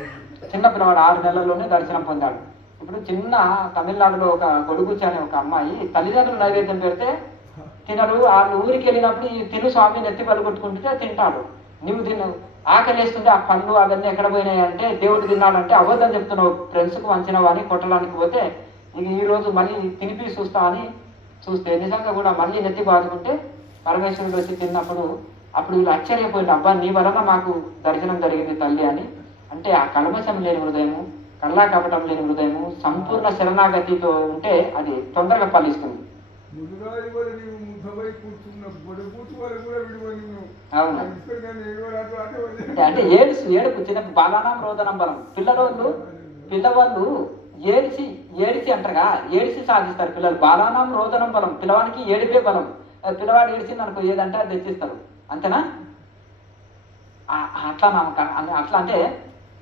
చిన్న పిల్లవాడు 6 నెలల్లోనే దర్శనం పొందాడు. ఇప్పుడు చిన్న తమిళనాడులో ఒక కొడుకుచి అనే ఒక అమ్మాయి తల్లిదండ్రులు నైవేద్యం పెడితే తినరు. వాళ్ళు ఊరికి వెళ్ళినప్పుడు ఈ తిను స్వామి నెత్తి పలుకొట్టుకుంటే తింటాడు. నువ్వు తిను ఆకలిస్తుంటే ఆ పళ్ళు అవన్నీ ఎక్కడ పోయినాయి అంటే దేవుడు తిన్నాడంటే అబద్ధం చెప్తున్నావు, ఫ్రెండ్స్కు వంచినవు అని కొట్టడానికి పోతే ఇక ఈ రోజు మళ్ళీ తినిపి చూస్తా అని చూస్తే నిజంగా కూడా మళ్ళీ నెత్తి బాదుకుంటే పరమేశ్వరుడు వచ్చి తిన్నప్పుడు అప్పుడు వీళ్ళు ఆశ్చర్యపోయింది, అబ్బా నీ వలన మాకు దర్శనం జరిగింది తల్లి అని. అంటే ఆ కల్మషం లేని హృదయము, కల్లా కపటం లేని హృదయము, సంపూర్ణ శరణాగతితో ఉంటే అది తొందరగా ఫలిస్తుంది. అవును. అంటే ఏడుపు చిన్న బాలానాం రోదనం బలం. పిల్లవాళ్ళు ఏడిచి అంటారుగా, ఏడిసి సాధిస్తారు పిల్లలు. బాలానాం రోదనం బలం, పిల్లవానికి ఏడిపే బలం. పిల్లవాడు ఏడిచింది అనుకో ఏదంటే అది తెచ్చిస్తారు, అంతేనా? అట్లా అట్లా అంటే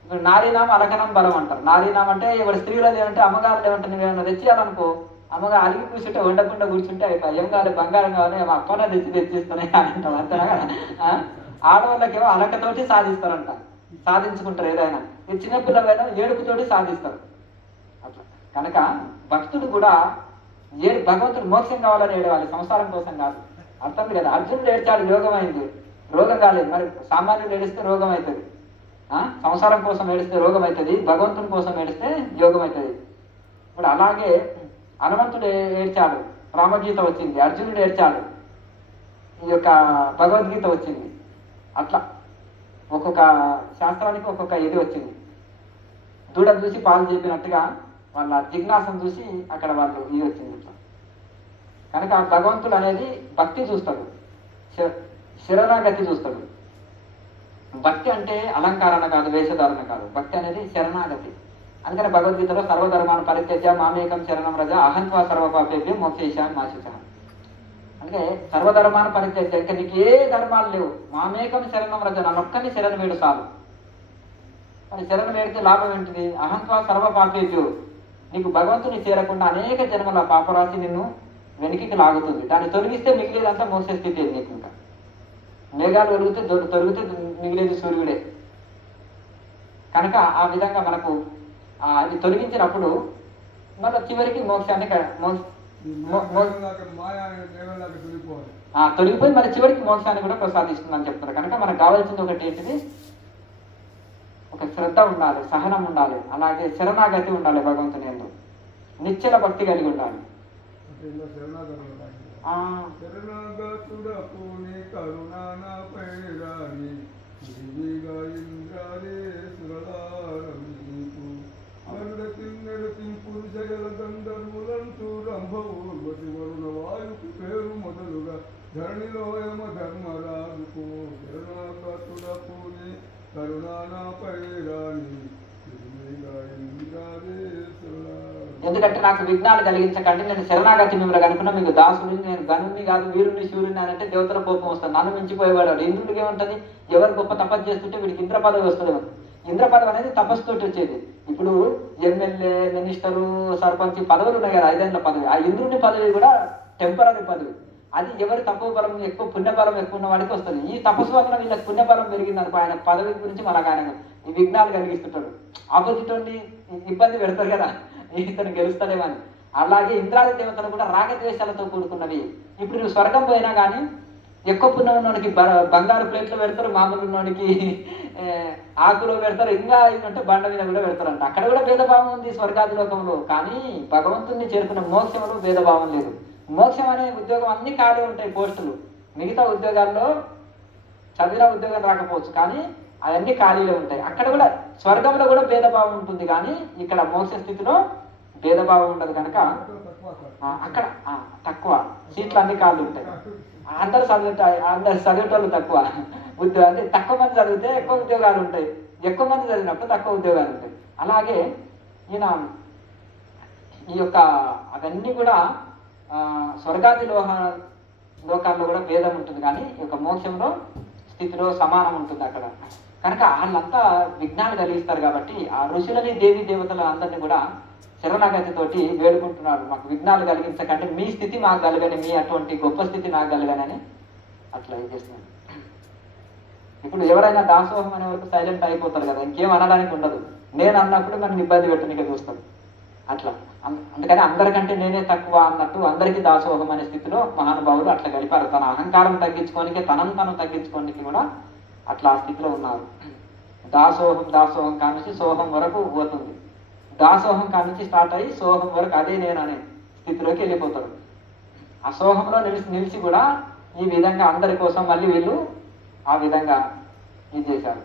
ఇప్పుడు నారీనాం అలకనం బలం అంటారు. నారీనాం అంటే ఎవరి స్త్రీలు ఏమంటే అమ్మగారు ఏమంటే నువ్వేమన్నా తెచ్చియాలనుకో, అమ్మగారు అలిగి కూర్చుంటే వండకుండా కూర్చుంటే ఏం కావాలి, బంగారం కావాలి, మా అప్పనే తెచ్చిస్తున్నాయి అని అంటాం, అంతేనా కదా? ఆడవాళ్ళకేమో అలకతోటి సాధిస్తారంట, సాధించుకుంటారు ఏదైనా. ఈ చిన్నపిల్లలైనా ఏడుపుతోటి సాధిస్తారు. అట్లా కనుక భక్తుడు కూడా భగవంతుడు మోక్షం కావాలని ఏడవాలి, సంసారం కోసం కాదు. అర్థం లేదు. అర్జునుడు ఏడ్చాడు, యోగం అయింది, రోగం కాలేదు. మరి సామాన్యుడు ఏడిస్తే రోగం అవుతుంది, సంసారం కోసం ఏడిస్తే రోగం అవుతుంది, భగవంతుని కోసం ఏడిస్తే యోగం అవుతుంది. ఇప్పుడు అలాగే హనుమంతుడు ఏడ్చాడు, రామగీత వచ్చింది. అర్జునుడు ఏడ్చాడు, ఈ యొక్క భగవద్గీత వచ్చింది. అట్లా ఒక్కొక్క శాస్త్రానికి ఒక్కొక్క ఇది వచ్చింది. దూడ చూసి పాలు చెప్పినట్టుగా వాళ్ళ జిజ్ఞాసను చూసి అక్కడ వాళ్ళు ఇది వచ్చింది. ఇట్లా కనుక భగవంతుడు అనేది భక్తి చూస్తాడు, శరణాగతి చూస్తాడు. భక్తి అంటే అలంకరణ కాదు, వేషధారణ కాదు. భక్తి అనేది శరణాగతి. అందుకని భగవద్గీతలో సర్వధర్మాన్ని పరిత్యజ్య మామేకం శరణం రజ అహంత్వా సర్వపాపేభ్యం మోక్షేశాన్ నాశిషః. అంటే సర్వధర్మాన్ని పరిత్యజ్య, ఇంకా నీకు ఏ ధర్మాలు లేవు, మామేకం శరణం రజ, నన్నొక్కని శరణ వేడు చాలు. మరి శరణ వేడితే లాభం ఏంటిది? అహంత్వా సర్వపాపేభ్యో, నీకు భగవంతుని చేరకుండా అనేక జన్మల పాపరాశి నిన్ను వెనక్కి లాగుతుంది. దాన్ని తొలగిస్తే మిగిలేదంతా మోసే స్థితి. నీకు ఇంకా మేఘాలు తొలిగితే మిగిలేది సూర్యుడే. కనుక ఆ విధంగా మనకు అది తొలగించినప్పుడు మళ్ళీ చివరికి మోక్షాన్ని తొలగిపోయి మరి చివరికి మోక్షాన్ని కూడా ప్రసాదిస్తుందని చెప్తున్నారు. కనుక మనకు కావాల్సింది ఒకటి ఏంటిది? ఒక శ్రద్ధ ఉండాలి, సహనం ఉండాలి, అలాగే శరణాగతి ఉండాలి, భగవంతుని యందు నిశ్చల భక్తి కలిగి ఉండాలి. పేరు మొదలుగా ధరణిలో యమ ధర్మరాజుకు శరణాగతుడపుని కరుణానాపై రాణి. ఎందుకంటే నాకు విఘ్నాలు కలిగించకండి, నేను శరణాగతి మిమ్మల్ని కనుకున్నా మీకు దాసుని, నేను గనుని కాదు వీరుని శూరుని అని అంటే దేవతల కోపం వస్తుంది, నన్ను మించిపోయేవాడు. ఇంద్రుడికి ఏముంటుంది? ఎవరు గొప్ప తపస్సు చేస్తుంటే వీడికి ఇంద్ర పదవి వస్తుంది. ఇంద్ర పదవి అనేది తపస్సుతోటి వచ్చేది. ఇప్పుడు ఎమ్మెల్యే, మినిస్టరు, సర్పంచ్ పదవులు ఉన్నాయి కదా, 5 ఏళ్ల పదవి. ఆ ఇంద్రుని పదవి కూడా టెంపరీ పదవి. అది ఎవరి తక్కువ బలం ఎక్కువ పుణ్యబలం ఎక్కువ ఉన్న వాడికి వస్తుంది. ఈ తపస్సు వలన వీళ్ళకి పుణ్యబలం పెరిగింది అనుకో, ఆయన పదవి గురించి మనకు ఆయన ఈ విఘ్నాలు కలిగిస్తుంటాడు. ఆపోజిట్ ఉండి ఇబ్బంది పెడతారు కదా, ఇతను గెలుస్తాడేమని. అలాగే ఇంద్రాది దేవతలు కూడా రాగద్వేషాలతో కూడుకున్నవి. ఇప్పుడు నువ్వు స్వర్గం పోయినా కానీ ఎక్కువ పుణ్యం ఉన్నోడికి బంగారు ప్లేట్లో పెడతారు, మామూలు ఉన్నోడికి ఆకులో పెడతారు, ఇంకా ఏంటంటే బండ మీద కూడా పెడతారంట. అక్కడ కూడా భేదభావం ఉంది స్వర్గాది లోకంలో. కానీ భగవంతుని చేరుకున్న మోక్షంలో భేదభావం లేదు. మోక్షం అనే ఉద్యోగం అన్ని ఖాళీ ఉంటాయి, పోస్టులు. మిగతా ఉద్యోగాల్లో చదివిన ఉద్యోగం రాకపోవచ్చు, కానీ అవన్నీ ఖాళీలో ఉంటాయి. అక్కడ కూడా స్వర్గంలో కూడా భేదభావం ఉంటుంది, కానీ ఇక్కడ మోక్ష స్థితిలో భేదభావం ఉండదు. కనుక అక్కడ తక్కువ సీట్లు అన్ని ఖాళీ ఉంటాయి. అందరు చదివేటోళ్ళు తక్కువ, అంటే తక్కువ మంది చదివితే ఎక్కువ ఉద్యోగాలు ఉంటాయి. ఎక్కువ మంది చదివినప్పుడు తక్కువ ఉద్యోగాలు ఉంటాయి. అలాగే ఈయన ఈ యొక్క అవన్నీ కూడా స్వర్గాది లోకాల్లో కూడా భేదం ఉంటుంది, కానీ ఈ యొక్క మోక్షంలో స్థితిలో సమానం ఉంటుంది అక్కడ. కనుక వాళ్ళంతా విజ్ఞానం కలిగిస్తారు కాబట్టి ఆ ఋషులని దేవీ దేవతల అందరినీ కూడా శరణాగతితోటి వేడుకుంటున్నారు, మాకు విఘ్నాలు కలిగించకండి, మీ స్థితి మాకు కలగని, మీ అటువంటి గొప్ప స్థితి నాకు కలగనని అట్లా చేస్తున్నారు. ఇప్పుడు ఎవరైనా దాసోహం అనే వరకు సైలెంట్ అయిపోతారు కదా, ఇంకేం అనడానికి ఉండదు. నేను అన్నప్పుడు మనం ఇబ్బంది పెట్టడానికి చూస్తాం అట్లా. అందుకని అందరికంటే నేనే తక్కువ అన్నట్టు అందరికీ దాసోహం అనే స్థితిలో మహానుభావులు అట్లా గడిపారు. తన అహంకారం తగ్గించుకోనికి, తనను తగ్గించుకోనికి కూడా అట్లా ఆ స్థితిలో ఉన్నారు. దాసోహం కానించి సోహం వరకు పోతుంది. దాసోహం కానించి స్టార్ట్ అయ్యి సోహం వరకు అదే నేను అనే స్థితిలోకి వెళ్ళిపోతారు. ఆ సోహంలో నిలిచి కూడా ఈ విధంగా అందరి కోసం మళ్ళీ వీళ్ళు ఆ విధంగా ఇది చేశారు.